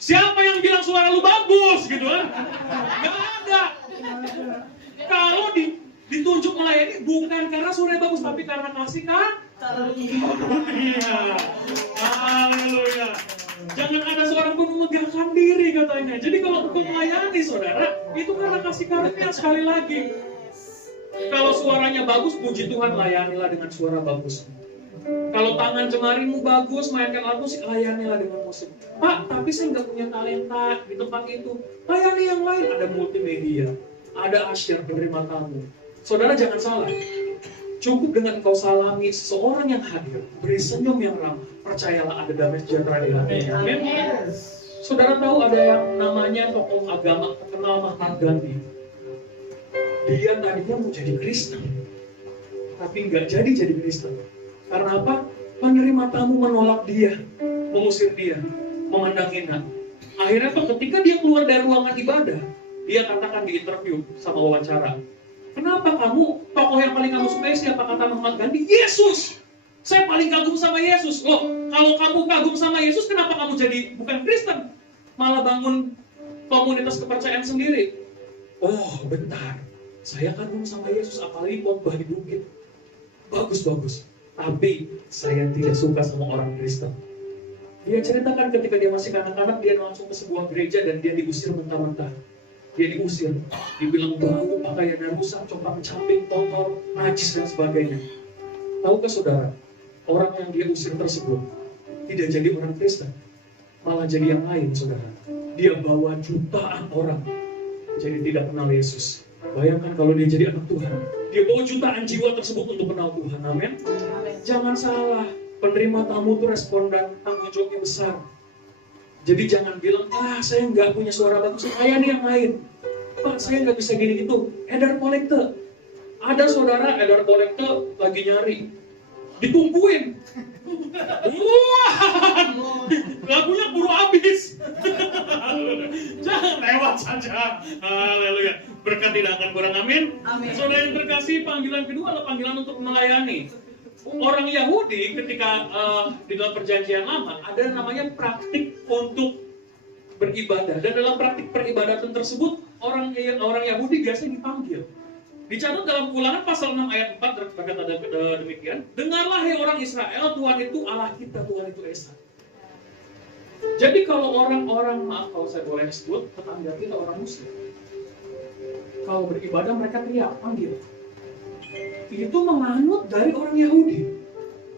Siapa yang bilang suara lu bagus gitu kan? Gak ada. Kalau ditunjuk melayani bukan karena suaranya bagus, tapi karena kasih kan? Iya. Haleluya. Jangan ada seorang pun memegahkan diri katanya. Jadi kalau engkau melayani saudara, itu karena kasih karunia sekali lagi. Kalau suaranya bagus, puji Tuhan, layanilah dengan suara bagus. Kalau tangan jemarimu bagus, mainkan alat musik, layanilah dengan musik. Pak, tapi saya nggak punya talenta di tempat itu. Layani yang lain, ada multimedia, ada asyir penerima tamu. Saudara jangan salah, cukup dengan engkau salami seseorang yang hadir, beri senyum yang ramah, percayalah ada damai sejahtera di hatinya. Amin. Saudara tahu ada yang namanya tokoh agama terkenal Mahatma Gandhi. Dia tadinya mau jadi Kristen, tapi nggak jadi Kristen. Karena apa? Penerima tamu menolak dia, mengusir dia, memandang hina. Akhirnya ketika dia keluar dari ruangan ibadah, dia katakan di interview sama wawancara, kenapa kamu, tokoh yang paling kamu sukai siapa? Kata Mahatma Gandhi, Yesus. Saya paling kagum sama Yesus. Loh, kalau kamu kagum sama Yesus, kenapa kamu jadi bukan Kristen? Malah bangun komunitas kepercayaan sendiri. Oh, bentar. Saya kagum sama Yesus, apalagi khotbah di bukit. Bagus. Tapi saya tidak suka sama orang Kristen. Dia ceritakan ketika dia masih kanak-kanak, dia langsung ke sebuah gereja dan dia diusir mentah-mentah. Dia diusir, dibilang bau, pakaiannya rusak, compang-camping, kotor, najis dan sebagainya. Tahukah saudara, orang yang dia usir tersebut tidak jadi orang Kristen, malah jadi yang lain, saudara. Dia bawa jutaan orang jadi tidak kenal Yesus. Bayangkan kalau dia jadi anak Tuhan, dia bawa jutaan jiwa tersebut untuk kenal Tuhan. Amin. Jangan salah, penerima tamu itu responden, tanggung jawabnya besar. Jadi jangan bilang, saya nggak punya suara bagus, layani yang lain. Pak, saya nggak bisa gini gitu. Edar kolekte. Ada saudara edar kolekte lagi nyari. ditungguin. Wah, lagunya buru habis. Jangan lewat saja. Haleluya. Berkat tidak akan kurang, amin. Saudara yang terkasih, panggilan kedua adalah panggilan untuk melayani. Orang Yahudi ketika di dalam perjanjian lama ada namanya praktik untuk beribadah, dan dalam praktik peribadatan tersebut orang Yahudi biasanya dipanggil. Dicatat dalam Ulangan pasal 6 ayat 4 berkata demikian, dengarlah hai orang Israel, Tuhan itu Allah kita, Tuhan itu Esa. Jadi kalau orang-orang, maaf kalau saya boleh sebut, tetangga kita orang Muslim, kalau beribadah mereka teriak, panggil. Itu menganut dari orang Yahudi.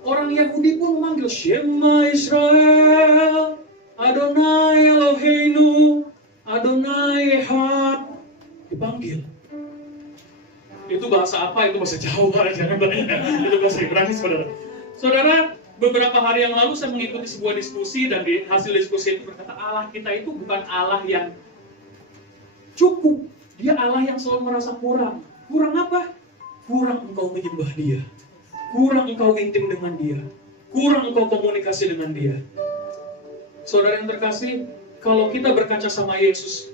Orang Yahudi pun memanggil Shema Israel, Adonai Eloheinu, Adonai Echad. Dipanggil. Itu bahasa apa? Itu bahasa Jawa, jangan tanya. Itu bahasa Ibrani, saudara. Saudara, beberapa hari yang lalu saya mengikuti sebuah diskusi, dan di hasil diskusi itu berkata Allah kita itu bukan Allah yang cukup. Dia Allah yang selalu merasa kurang. Kurang apa? Kurang engkau menyembah Dia, kurang engkau intim dengan Dia, kurang engkau komunikasi dengan Dia. Saudara yang terkasih, kalau kita berkaca sama Yesus,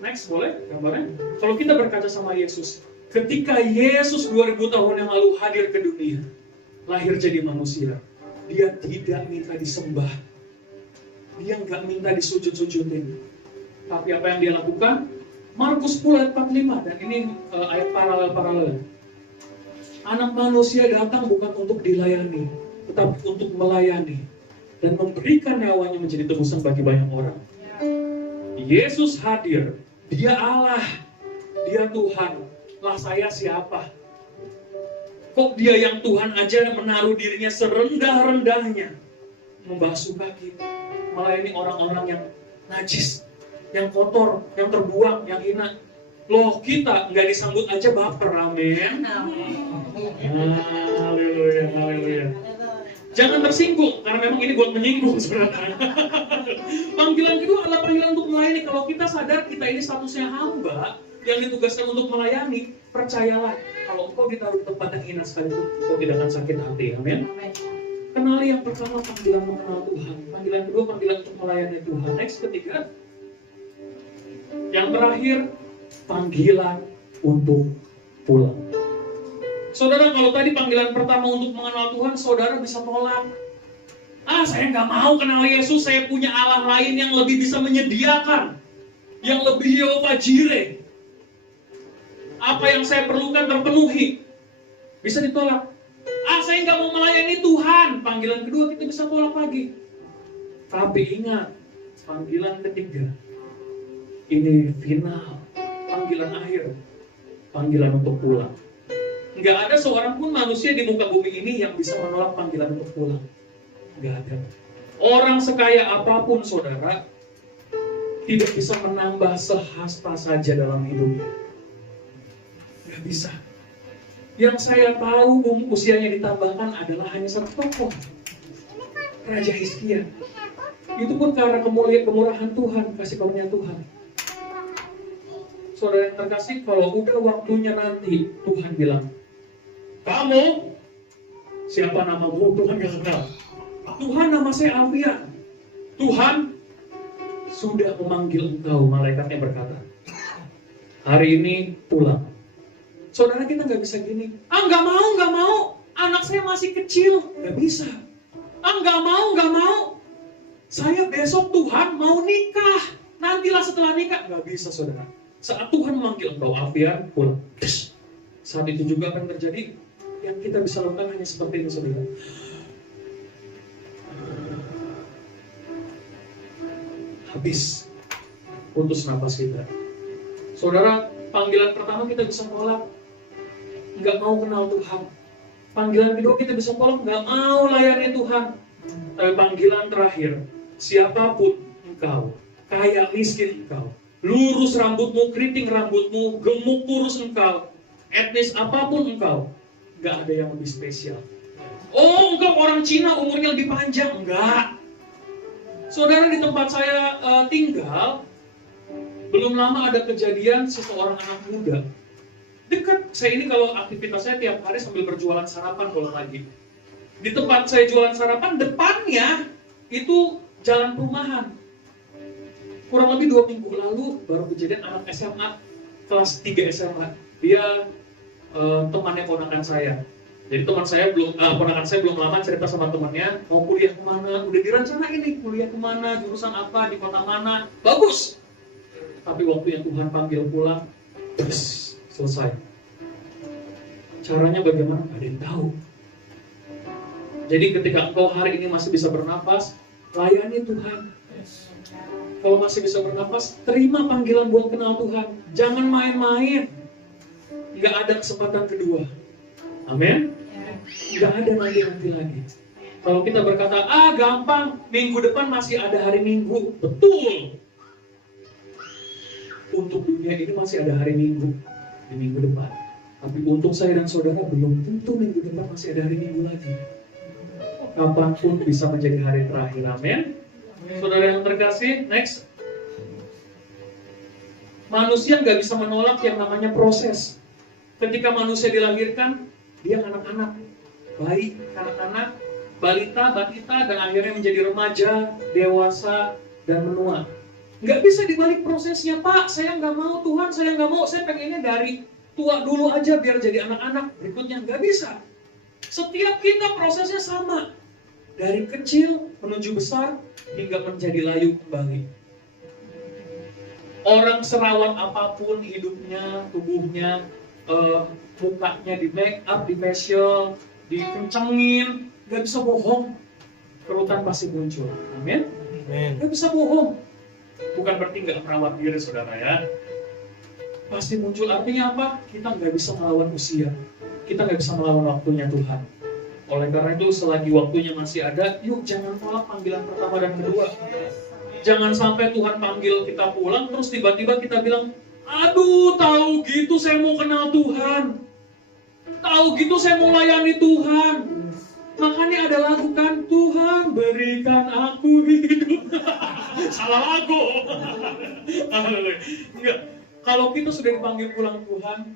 next boleh gambarnya? Kalau kita berkaca sama Yesus, ketika Yesus 2000 tahun yang lalu hadir ke dunia, lahir jadi manusia, Dia tidak minta disembah, Dia nggak minta disujud-sujudin. Tapi apa yang Dia lakukan? Markus 10 ayat 45, dan ini ayat paralel. Anak manusia datang bukan untuk dilayani, tetapi untuk melayani dan memberikan nyawanya menjadi tebusan bagi banyak orang. Yesus hadir, Dia Allah, Dia Tuhan. Lah saya siapa? Kok Dia yang Tuhan aja menaruh dirinya serendah-rendahnya, membasuh kaki, melayani orang-orang yang najis, yang kotor, yang terbuang, yang hina. Loh, kita nggak disambut aja baper, amin. Haleluya, haleluya. Jangan tersinggung, karena memang ini buat menyinggung sebenarnya. Panggilan kedua adalah panggilan untuk melayani. Kalau kita sadar kita ini statusnya hamba yang ditugaskan untuk melayani, percayalah, kalau engkau ditaruh di tempat yang hina sekalipun, engkau tidak akan sakit hati, amin. Kenali yang pertama, panggilan mengenal Tuhan. Panggilan kedua, panggilan untuk melayani Tuhan. Next, ketiga, yang terakhir, panggilan untuk pulang. Saudara, kalau tadi panggilan pertama untuk mengenal Tuhan, saudara bisa tolak. Saya nggak mau kenal Yesus, saya punya Allah lain yang lebih bisa menyediakan, yang lebih Yehova Jireh. Apa yang saya perlukan terpenuhi. Bisa ditolak. Saya nggak mau melayani Tuhan. Panggilan kedua kita bisa tolak lagi. Tapi ingat, panggilan ketiga ini final, panggilan akhir, panggilan untuk pulang. Nggak ada seorang pun manusia di muka bumi ini yang bisa menolak panggilan untuk pulang. Nggak ada. Orang sekaya apapun, saudara, tidak bisa menambah sehasta saja dalam hidupnya. Nggak bisa. Yang saya tahu usianya ditambahkan adalah hanya satu tokoh, Raja Hizkia. Itu pun karena kemurahan Tuhan, kasih karunia Tuhan. Saudara yang terkasih, kalau udah waktunya nanti, Tuhan bilang, kamu, siapa namamu? Tuhan gak kenal. Tuhan, nama saya Alfian. Tuhan sudah memanggil engkau, malaikatnya berkata, hari ini pulang. Saudara, kita gak bisa gini, gak mau, anak saya masih kecil. Gak bisa. Gak mau. Saya besok Tuhan mau nikah. Nantilah setelah nikah. Gak bisa, saudara. Saat Tuhan memanggil engkau, Alfian, pulang. Saat itu juga akan terjadi. Yang kita bisa lakukan hanya seperti ini, saudara. Habis. Putus napas kita. Saudara, panggilan pertama kita bisa tolak. Nggak mau kenal Tuhan. Panggilan kedua kita bisa tolak. Nggak mau layani Tuhan. Tapi panggilan terakhir, siapapun engkau, kaya miskin engkau, lurus rambutmu, keriting rambutmu, gemuk kurus engkau, etnis apapun engkau, nggak ada yang lebih spesial. Engkau orang Cina umurnya lebih panjang. Enggak. Saudara, di tempat saya tinggal, belum lama ada kejadian seseorang anak muda. Dekat, saya ini kalau aktivitas saya tiap hari sambil berjualan sarapan kalau lagi. Di tempat saya jualan sarapan, depannya itu jalan perumahan. Kurang lebih 2 minggu lalu baru kejadian anak SMA, kelas 3 SMA. Dia temannya ponakan saya. Jadi ponakan saya belum lama cerita sama temannya, mau kuliah kemana, udah direncanain nih, kuliah kemana, jurusan apa, di kota mana, bagus. Tapi waktu yang Tuhan panggil pulang, terus selesai. Caranya bagaimana? Gak ada yang tahu. Jadi ketika engkau hari ini masih bisa bernafas, layani Tuhan. Kalau masih bisa bernafas, terima panggilan buat kenal Tuhan. Jangan main-main. Gak ada kesempatan kedua. Amin. Gak ada nanti lagi. Kalau kita berkata, gampang, minggu depan masih ada hari Minggu. Betul. Untuk dunia ini masih ada hari Minggu di minggu depan. Tapi untuk saya dan saudara belum tentu minggu depan masih ada hari Minggu lagi. Kapanpun bisa menjadi hari terakhir. Amin. Saudara yang terkasih, next. Manusia nggak bisa menolak yang namanya proses. Ketika manusia dilahirkan, dia anak-anak, bayi, anak-anak, balita, batita, dan akhirnya menjadi remaja, dewasa, dan menua. Nggak bisa dibalik prosesnya, Pak. Saya nggak mau, Tuhan, saya nggak mau. Saya pengennya dari tua dulu aja biar jadi anak-anak. Berikutnya nggak bisa. Setiap kita prosesnya sama. Dari kecil menuju besar hingga menjadi layu kembali. Orang serawat apapun hidupnya, tubuhnya, mukanya di make up, di facial, dikencengin, gak bisa bohong. Kerutan pasti muncul. Amin? Gak bisa bohong. Bukan berarti gak merawat diri, saudara ya. Pasti muncul. Artinya apa? Kita gak bisa melawan usia. Kita gak bisa melawan waktunya Tuhan. Oleh karena itu selagi waktunya masih ada, yuk jangan tolak panggilan pertama dan kedua. Jangan sampai Tuhan panggil kita pulang, terus tiba-tiba kita bilang, aduh tahu gitu saya mau kenal Tuhan. Tahu gitu saya mau layani Tuhan. Makanya ada lagu kan, Tuhan berikan aku hidup. Salah lagu. Enggak. Kalau kita sudah dipanggil pulang Tuhan,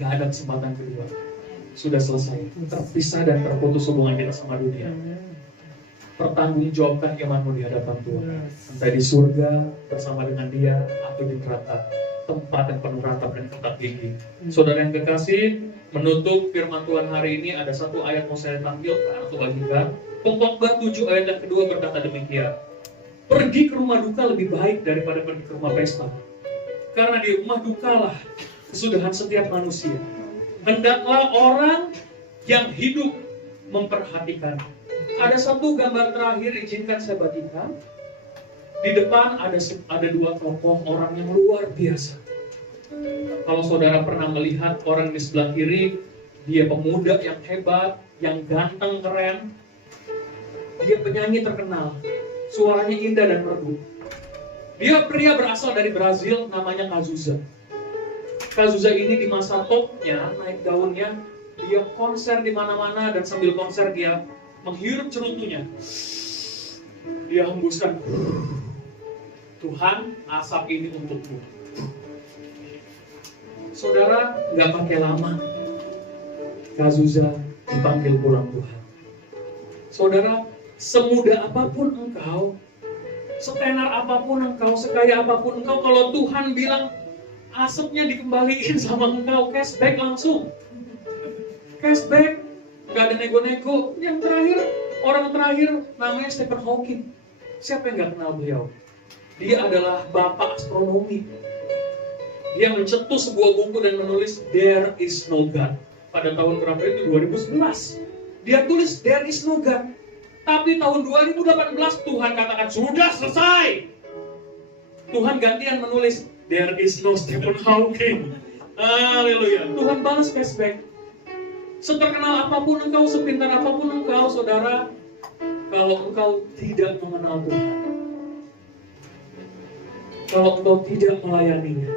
nggak ada kesempatan kedua. Sudah selesai, terpisah dan terputus hubungan kita sama dunia. Pertanggungjawabkan imanmu di hadapan Tuhan. Entah di surga bersama dengan Dia atau di neraka, tempat yang penuh ratap dan ketat gigi. Saudara yang kekasih, menutup firman Tuhan hari ini ada satu ayat mau saya tampilkan atau bagikan. Pengkhotbah 7 ayat yang kedua berkata demikian. Pergi ke rumah duka lebih baik daripada pergi ke rumah pesta. Karena di rumah dukalah kesudahan setiap manusia. Hendaklah orang yang hidup memperhatikan. Ada satu gambar terakhir izinkan saya bagikan. Di depan ada dua tokoh orang yang luar biasa. Kalau saudara pernah melihat orang di sebelah kiri, dia pemuda yang hebat, yang ganteng, keren. Dia penyanyi terkenal, suaranya indah dan merdu. Dia pria berasal dari Brazil, namanya Cazuza. Cazuza ini di masa topnya, naik daunnya, dia konser di mana-mana dan sambil konser dia menghirup cerutunya. Dia hembuskan, Tuhan, asap ini untukmu. Saudara, nggak pakai lama, Cazuza dipanggil pulang Tuhan. Saudara, semudah apapun engkau, setenar apapun engkau, sekaya apapun engkau, kalau Tuhan bilang asapnya dikembaliin sama engkau, cashback langsung. Cashback, nggak ada nego-nego. Yang terakhir, orang terakhir namanya Stephen Hawking. Siapa yang nggak kenal beliau? Dia adalah bapak astronomi. Dia mencetus sebuah buku dan menulis There is no God. Pada tahun berapa itu? 2011. Dia tulis There is no God. Tapi tahun 2018 Tuhan katakan sudah selesai. Tuhan gantian menulis There is no Stephen Hawking. Haleluya. Tuhan balas cashback. Seterkenal apapun engkau, sepintar apapun engkau, saudara, kalau engkau tidak mengenal Tuhan, kalau engkau tidak melayaninya,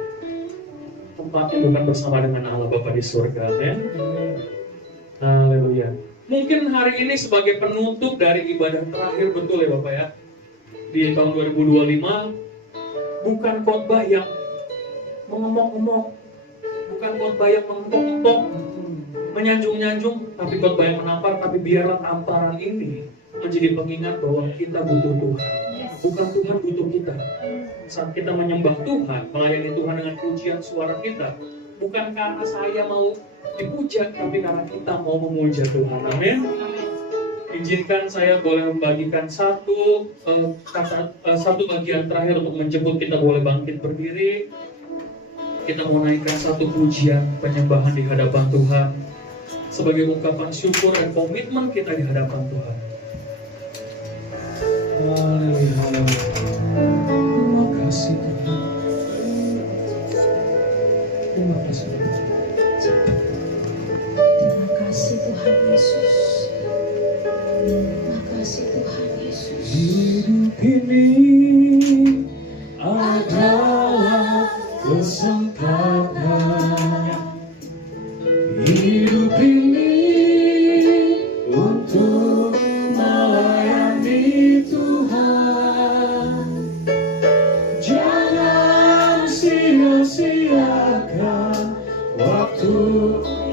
tempatnya bukan bersama dengan Allah Bapa di surga. Amin. Haleluya. Mungkin hari ini sebagai penutup dari ibadah terakhir, betul ya Bapak ya, di tahun 2025, bukan khotbah yang mengomong-omong, bukan khotbah yang mengempok-empok, menyanjung-nyanjung, tapi khotbah yang menampar, tapi biarlah tamparan ini menjadi pengingat bahwa kita butuh Tuhan. Bukan Tuhan butuh kita. Saat kita menyembah Tuhan, melayani Tuhan dengan pujian suara kita, bukan karena saya mau dipuja, tapi karena kita mau memuja Tuhan. Amin. Izinkan saya boleh membagikan satu bagian terakhir untuk menjemput kita boleh bangkit berdiri. Kita mau naikkan satu pujian penyembahan di hadapan Tuhan sebagai ungkapan syukur dan komitmen kita di hadapan Tuhan. Haleluya, haleluya. Terima kasih Tuhan. Terima kasih Tuhan. Terima kasih Tuhan Yesus. Terima kasih Tuhan Yesus. Hidup ini adalah kesempatan. Hidup ini untuk melayani Tuhan. Jangan sia-siakan waktu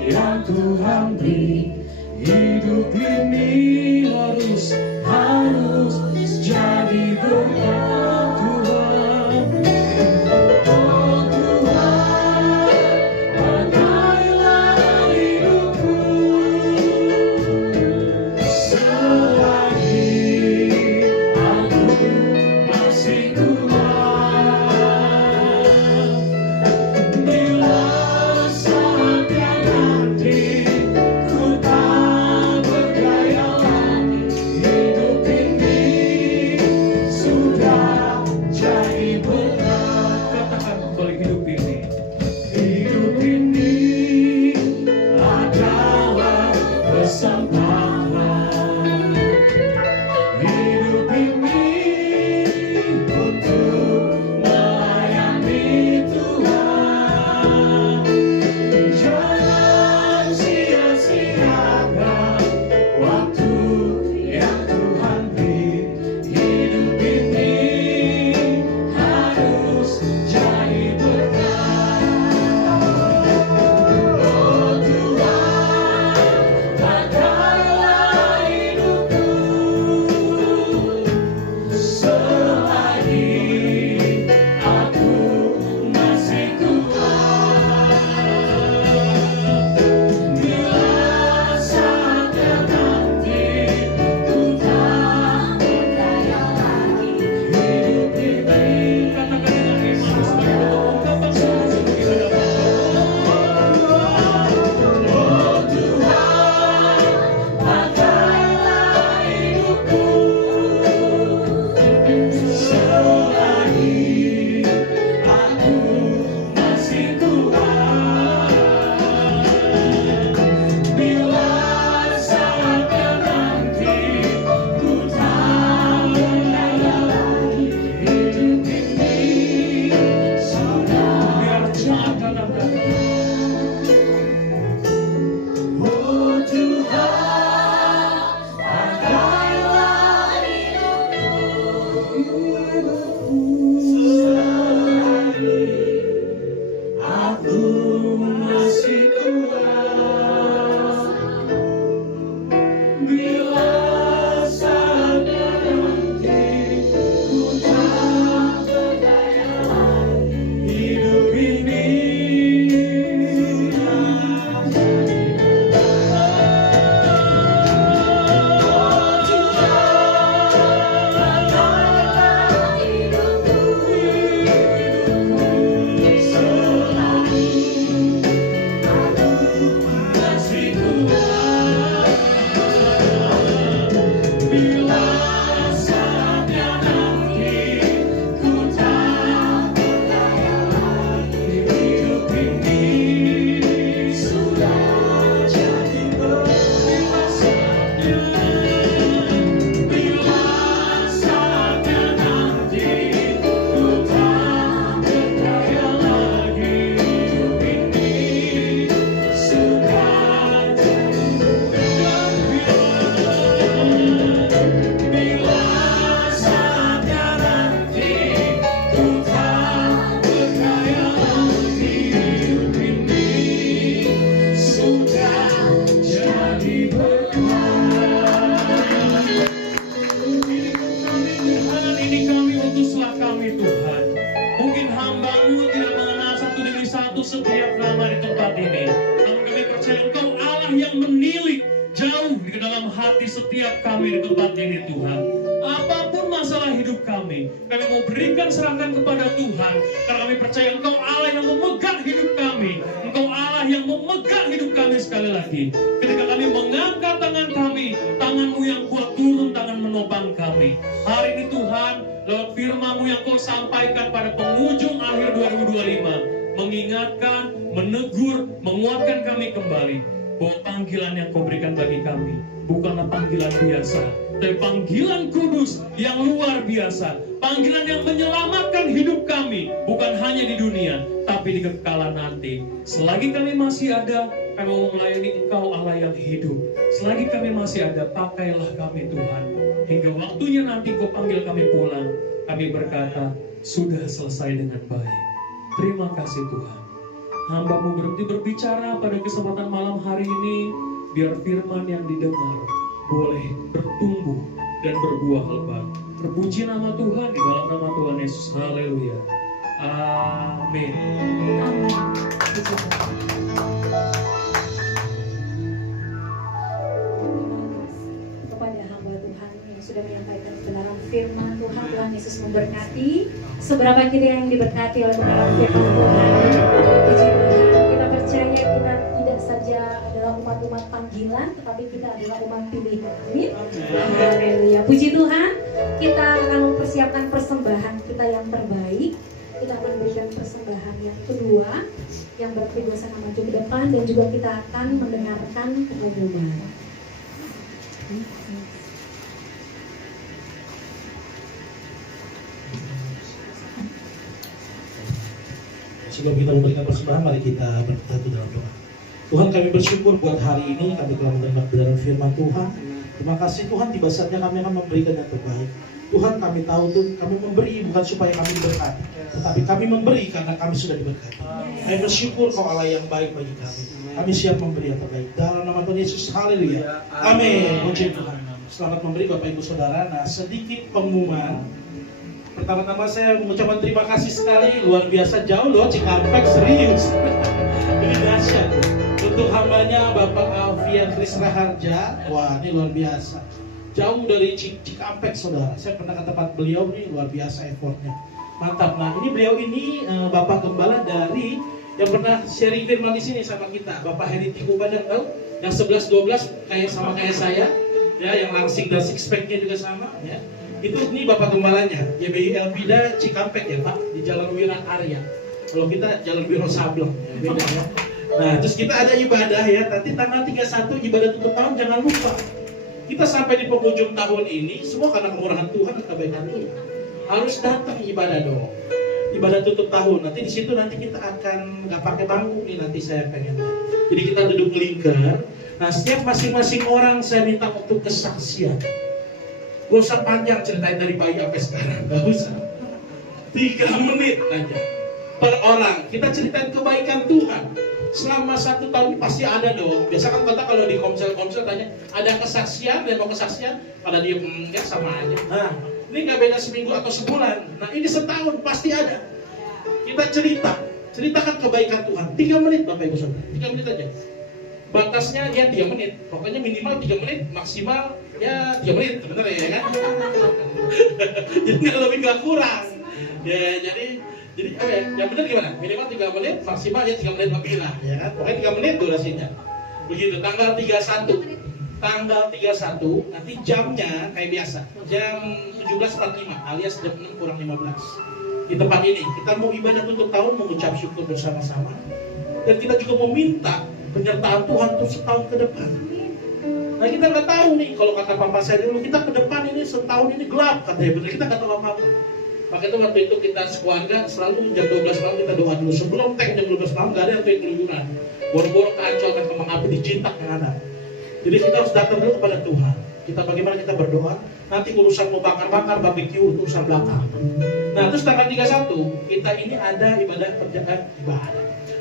yang Tuhan beri. Hidup ini harus jadi berkat Tuhan. Oh Tuhan, pakailah hidupku selagi aku masih kuat. Bila saatnya nanti ku tak berdaya lagi, hidup ini sudah jadi berat. Katakan kembali, hidup ini. Hidup ini adalah kesempatan. Hidup ini untuk melayani Tuhan. Jangan sia-siakan waktu yang Tuhan beri. Hidup ini harus jadi berkat. Oh Tuhan, pakailah hidupku selagi aku masih kuat. Bila saatnya nanti ku tak berdaya lagi, hidup ini katakan dengan iman sebagai ungkapan syukur di hadapan Tuhan. Oh Tuhan, pakailah hidupku selagi aku masih kuat. Bila saatnya nanti ku tak berdaya lagi, hidup ini sudah jadi oh Tuhan, pakailah hidupku selagi aku masih kuat. Bila saatnya nanti ku tak berdaya lagi, hidup ini setiap nama di tempat ini. Namun kami percaya Engkau Allah yang menilik jauh di dalam hati setiap kami di tempat ini Tuhan. Apapun masalah hidup kami mau berikan serahkan kepada Tuhan. Karena kami percaya Engkau Allah yang memegang hidup kami. Engkau Allah yang memegang hidup kami sekali lagi. Ketika kami mengangkat tangan kami, tangan-Mu yang kuat turun tangan menopang kami. Hari ini Tuhan, lewat firman-Mu yang Kau sampaikan pada penghujung akhir 2025, mengingatkan, menegur, menguatkan kami kembali bahwa panggilan yang Kau berikan bagi kami bukanlah panggilan biasa, tapi panggilan kudus yang luar biasa. Panggilan yang menyelamatkan hidup kami, bukan hanya di dunia, tapi di kekekalan nanti. Selagi kami masih ada, kami mau melayani Engkau Allah yang hidup. Selagi kami masih ada, pakailah kami Tuhan. Hingga waktunya nanti Kau panggil kami pulang, kami berkata, sudah selesai dengan baik. Terima kasih Tuhan. Hamba-Mu berhenti berbicara pada kesempatan malam hari ini, biar firman yang didengar boleh bertumbuh dan berbuah lebat. Terpuji nama Tuhan di dalam nama Tuhan Yesus. Haleluya. Amin. Amin. Kepada hamba Tuhan yang sudah menyampaikan kebenaran firman Tuhan, Tuhan Yesus memberkati. Seberapa kita yang diberkati oleh kebenaran firman Tuhan. Puji Tuhan, kita percaya kita tidak saja adalah umat-umat panggilan, tetapi kita adalah umat pilihan. Amin. Haleluya. Puji Tuhan, kita akan mempersiapkan persembahan kita yang terbaik. Kita akan memberikan persembahan yang kedua, yang berarti sama maju ke depan, dan juga kita akan mendengarkan pengumuman. Sebelum kita memberikan persembahan, mari kita bersatu dalam doa. Tuhan, kami bersyukur buat hari ini kami telah mendengar kebenaran firman Tuhan. Terima kasih Tuhan, tiba saatnya kami akan memberikan yang terbaik. Tuhan, kami tahu Tuhan, kami memberi bukan supaya kami diberkati, tetapi kami memberi karena kami sudah diberkati. Kami bersyukur Kau Allah yang baik bagi kami. Kami siap memberi yang terbaik. Dalam nama Tuhan Yesus, haleluya. Amin. Puji Tuhan. Selamat memberi Bapak Ibu Saudara. Nah, sedikit pengumuman. Pertama-tama saya mengucapkan terima kasih sekali, luar biasa jauh loh Cikampek, serius. Ini dahsyat. Untuk hambanya Bapak Alfian Kris Raharja, wah ini luar biasa. Jauh dari Cikampek saudara. Saya pernah ke tempat beliau, ini luar biasa effortnya. Mantap. Nah ini beliau ini Bapak Gembala dari yang pernah sharing firman di sini sama kita, Bapak Heri Tiku Badang, tahu? Yang 11-12 kayak saya, ya, yang langsing dan six pack-nya juga sama, ya. Itu ini Bapak Gembalanya, YBI Elpida Cikampek ya Pak, di Jalan Wira Arya. Kalau kita Jalan Wiro Sableng, ya, beda ya. Nah, terus kita ada ibadah ya, nanti tanggal 31 ibadah tutup tahun, jangan lupa. Kita sampai di penghujung tahun ini, semua karena kemurahan Tuhan dan kebaikan Tuhan. Harus datang ibadah dong. Ibadah tutup tahun, nanti di situ nanti kita akan nggak pakai bangku nih, nanti saya pengen. Jadi kita duduk lingkar. Nah, setiap masing-masing orang saya minta untuk kesaksian. Gak usah panjang ceritain dari bayi sampai sekarang, gak usah. 3 menit aja per orang kita ceritain kebaikan Tuhan. Selama 1 tahun ini pasti ada dong. Biasa kan kata kalau di komsel tanya ada kesaksian, dan mau kesaksian pada dia ya sama aja. Nah ini gak beda seminggu atau sebulan. Nah ini setahun pasti ada. Kita ceritakan kebaikan Tuhan. 3 menit Bapak Ibu Saudara, 3 menit aja. Batasnya ya 3 menit, pokoknya minimal 3 menit, maksimal ya 3 menit, bener ya kan? Jadi nggak lebih nggak kurang. Ya jadi apa ya? Yang benar gimana? Minimal 3 menit, maksimal ya 3 menit lebih lah, ya kan? Pokoknya 3 menit durasinya. Begitu. Tanggal 31 nanti jamnya kayak biasa, jam 17.45 alias jam 6 kurang 15 di tempat ini. Kita mau ibadah tutup tahun, mengucap syukur bersama-sama, dan kita juga mau minta penyertaan Tuhan untuk setahun ke depan. Nah kita nggak tahu nih, kalau kata papa saya dulu, kita ke depan ini setahun ini gelap katanya, bener, kita nggak tahu apa-apa. Maka itu waktu itu kita sekeluarga selalu jam 12 malam kita doa dulu. Sebelum jam 12 malam nggak ada yang keluyuran. Boro-boro ke Ancol dan kembang api dicintak yang ada. Jadi kita harus datang dulu kepada Tuhan. Kita bagaimana kita berdoa, nanti urusan mau bakar-bakar, barbecue, urusan belakang. Nah terus tanggal 31 kita ini ada ibadah.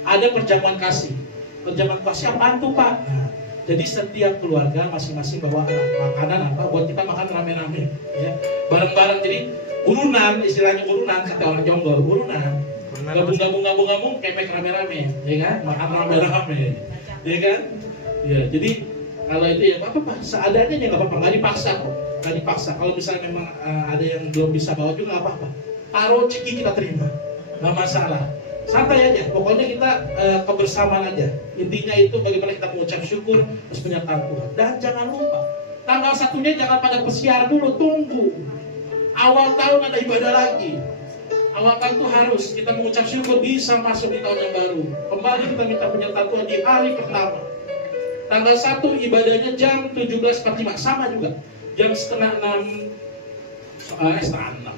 Ada perjamuan kasih. Perjamuan kasih apaan tuh Pak? Nah, jadi setiap keluarga masing-masing bawa makanan apa buat kita makan rame-rame, ya, bareng-bareng. Jadi urunan, istilahnya urunan kata orang Jonggol, urunan. Gabung kepek rame-rame, ya kan? Makan rame-rame, ya kan? Ya, jadi kalau itu ya apa-apa, seadanya ya nggak apa-apa, nggak dipaksa kok, nggak dipaksa. Kalau misalnya memang ada yang belum bisa bawa juga nggak apa-apa, taruh ceki kita terima, nggak masalah. Santai aja, pokoknya kita kebersamaan aja. Intinya itu bagaimana kita mengucap syukur terus menyertakan Tuhan. Dan jangan lupa, tanggal 1-nya jangan pada pesiar dulu, tunggu. Awal tahun ada ibadah lagi. Awal tahun itu harus kita mengucap syukur bisa masuk di tahun yang baru. Kembali kita minta penyertaan Tuhan di hari pertama. Tanggal 1 ibadahnya jam 17.45, sama juga. Jam setengah 6,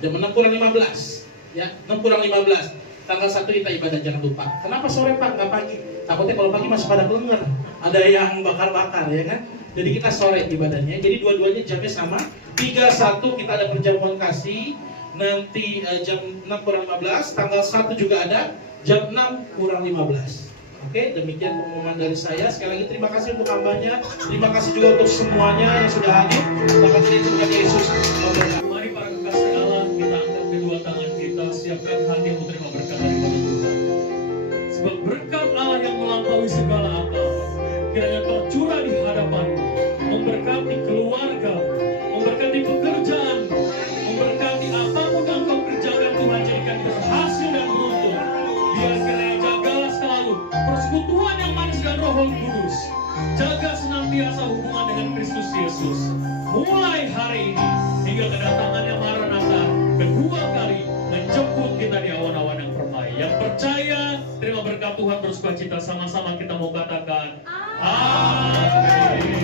jam 6 kurang 15. Ya, 6 kurang 15. Tanggal 1 kita ibadah, jangan lupa. Kenapa sore Pak, nggak pagi? Takutnya kalau pagi masih pada kelengar. Ada yang bakar-bakar, ya kan? Jadi kita sore ibadahnya. Jadi dua-duanya jamnya sama. 31 kita ada perjamuan kasih. Nanti jam 6 kurang 15. Tanggal 1 juga ada jam 6 kurang 15. Oke, demikian pengumuman dari saya. Sekali lagi terima kasih untuk hambanya. Terima kasih juga untuk semuanya yang sudah hadir. Terima kasih Tuhan Yesus. Mari para kekasih Allah, kita angkat kedua tangan kita, siapkan hati untuk menerima berkat daripada Tuhan. Sebab berkat Allah yang melampaui segala akal, kiranya tercurah di hadapanmu, memberkati keluarga, memberkati pekerjaan, memberkati apapun yang kau kerjakan, Tuhan jadikan berhasil dan beruntung. Biar kiranya jagalah selalu persekutuan yang manis dan Roh Kudus. Jaga senantiasa hubungan dengan Kristus Yesus. Mulai hari ini hingga kedatangannya Maranatha kedua kali menjemput kita di awan-awan yang permai. Yang percaya terima berkat Tuhan, bersukacita, sama-sama kita mau katakan amin.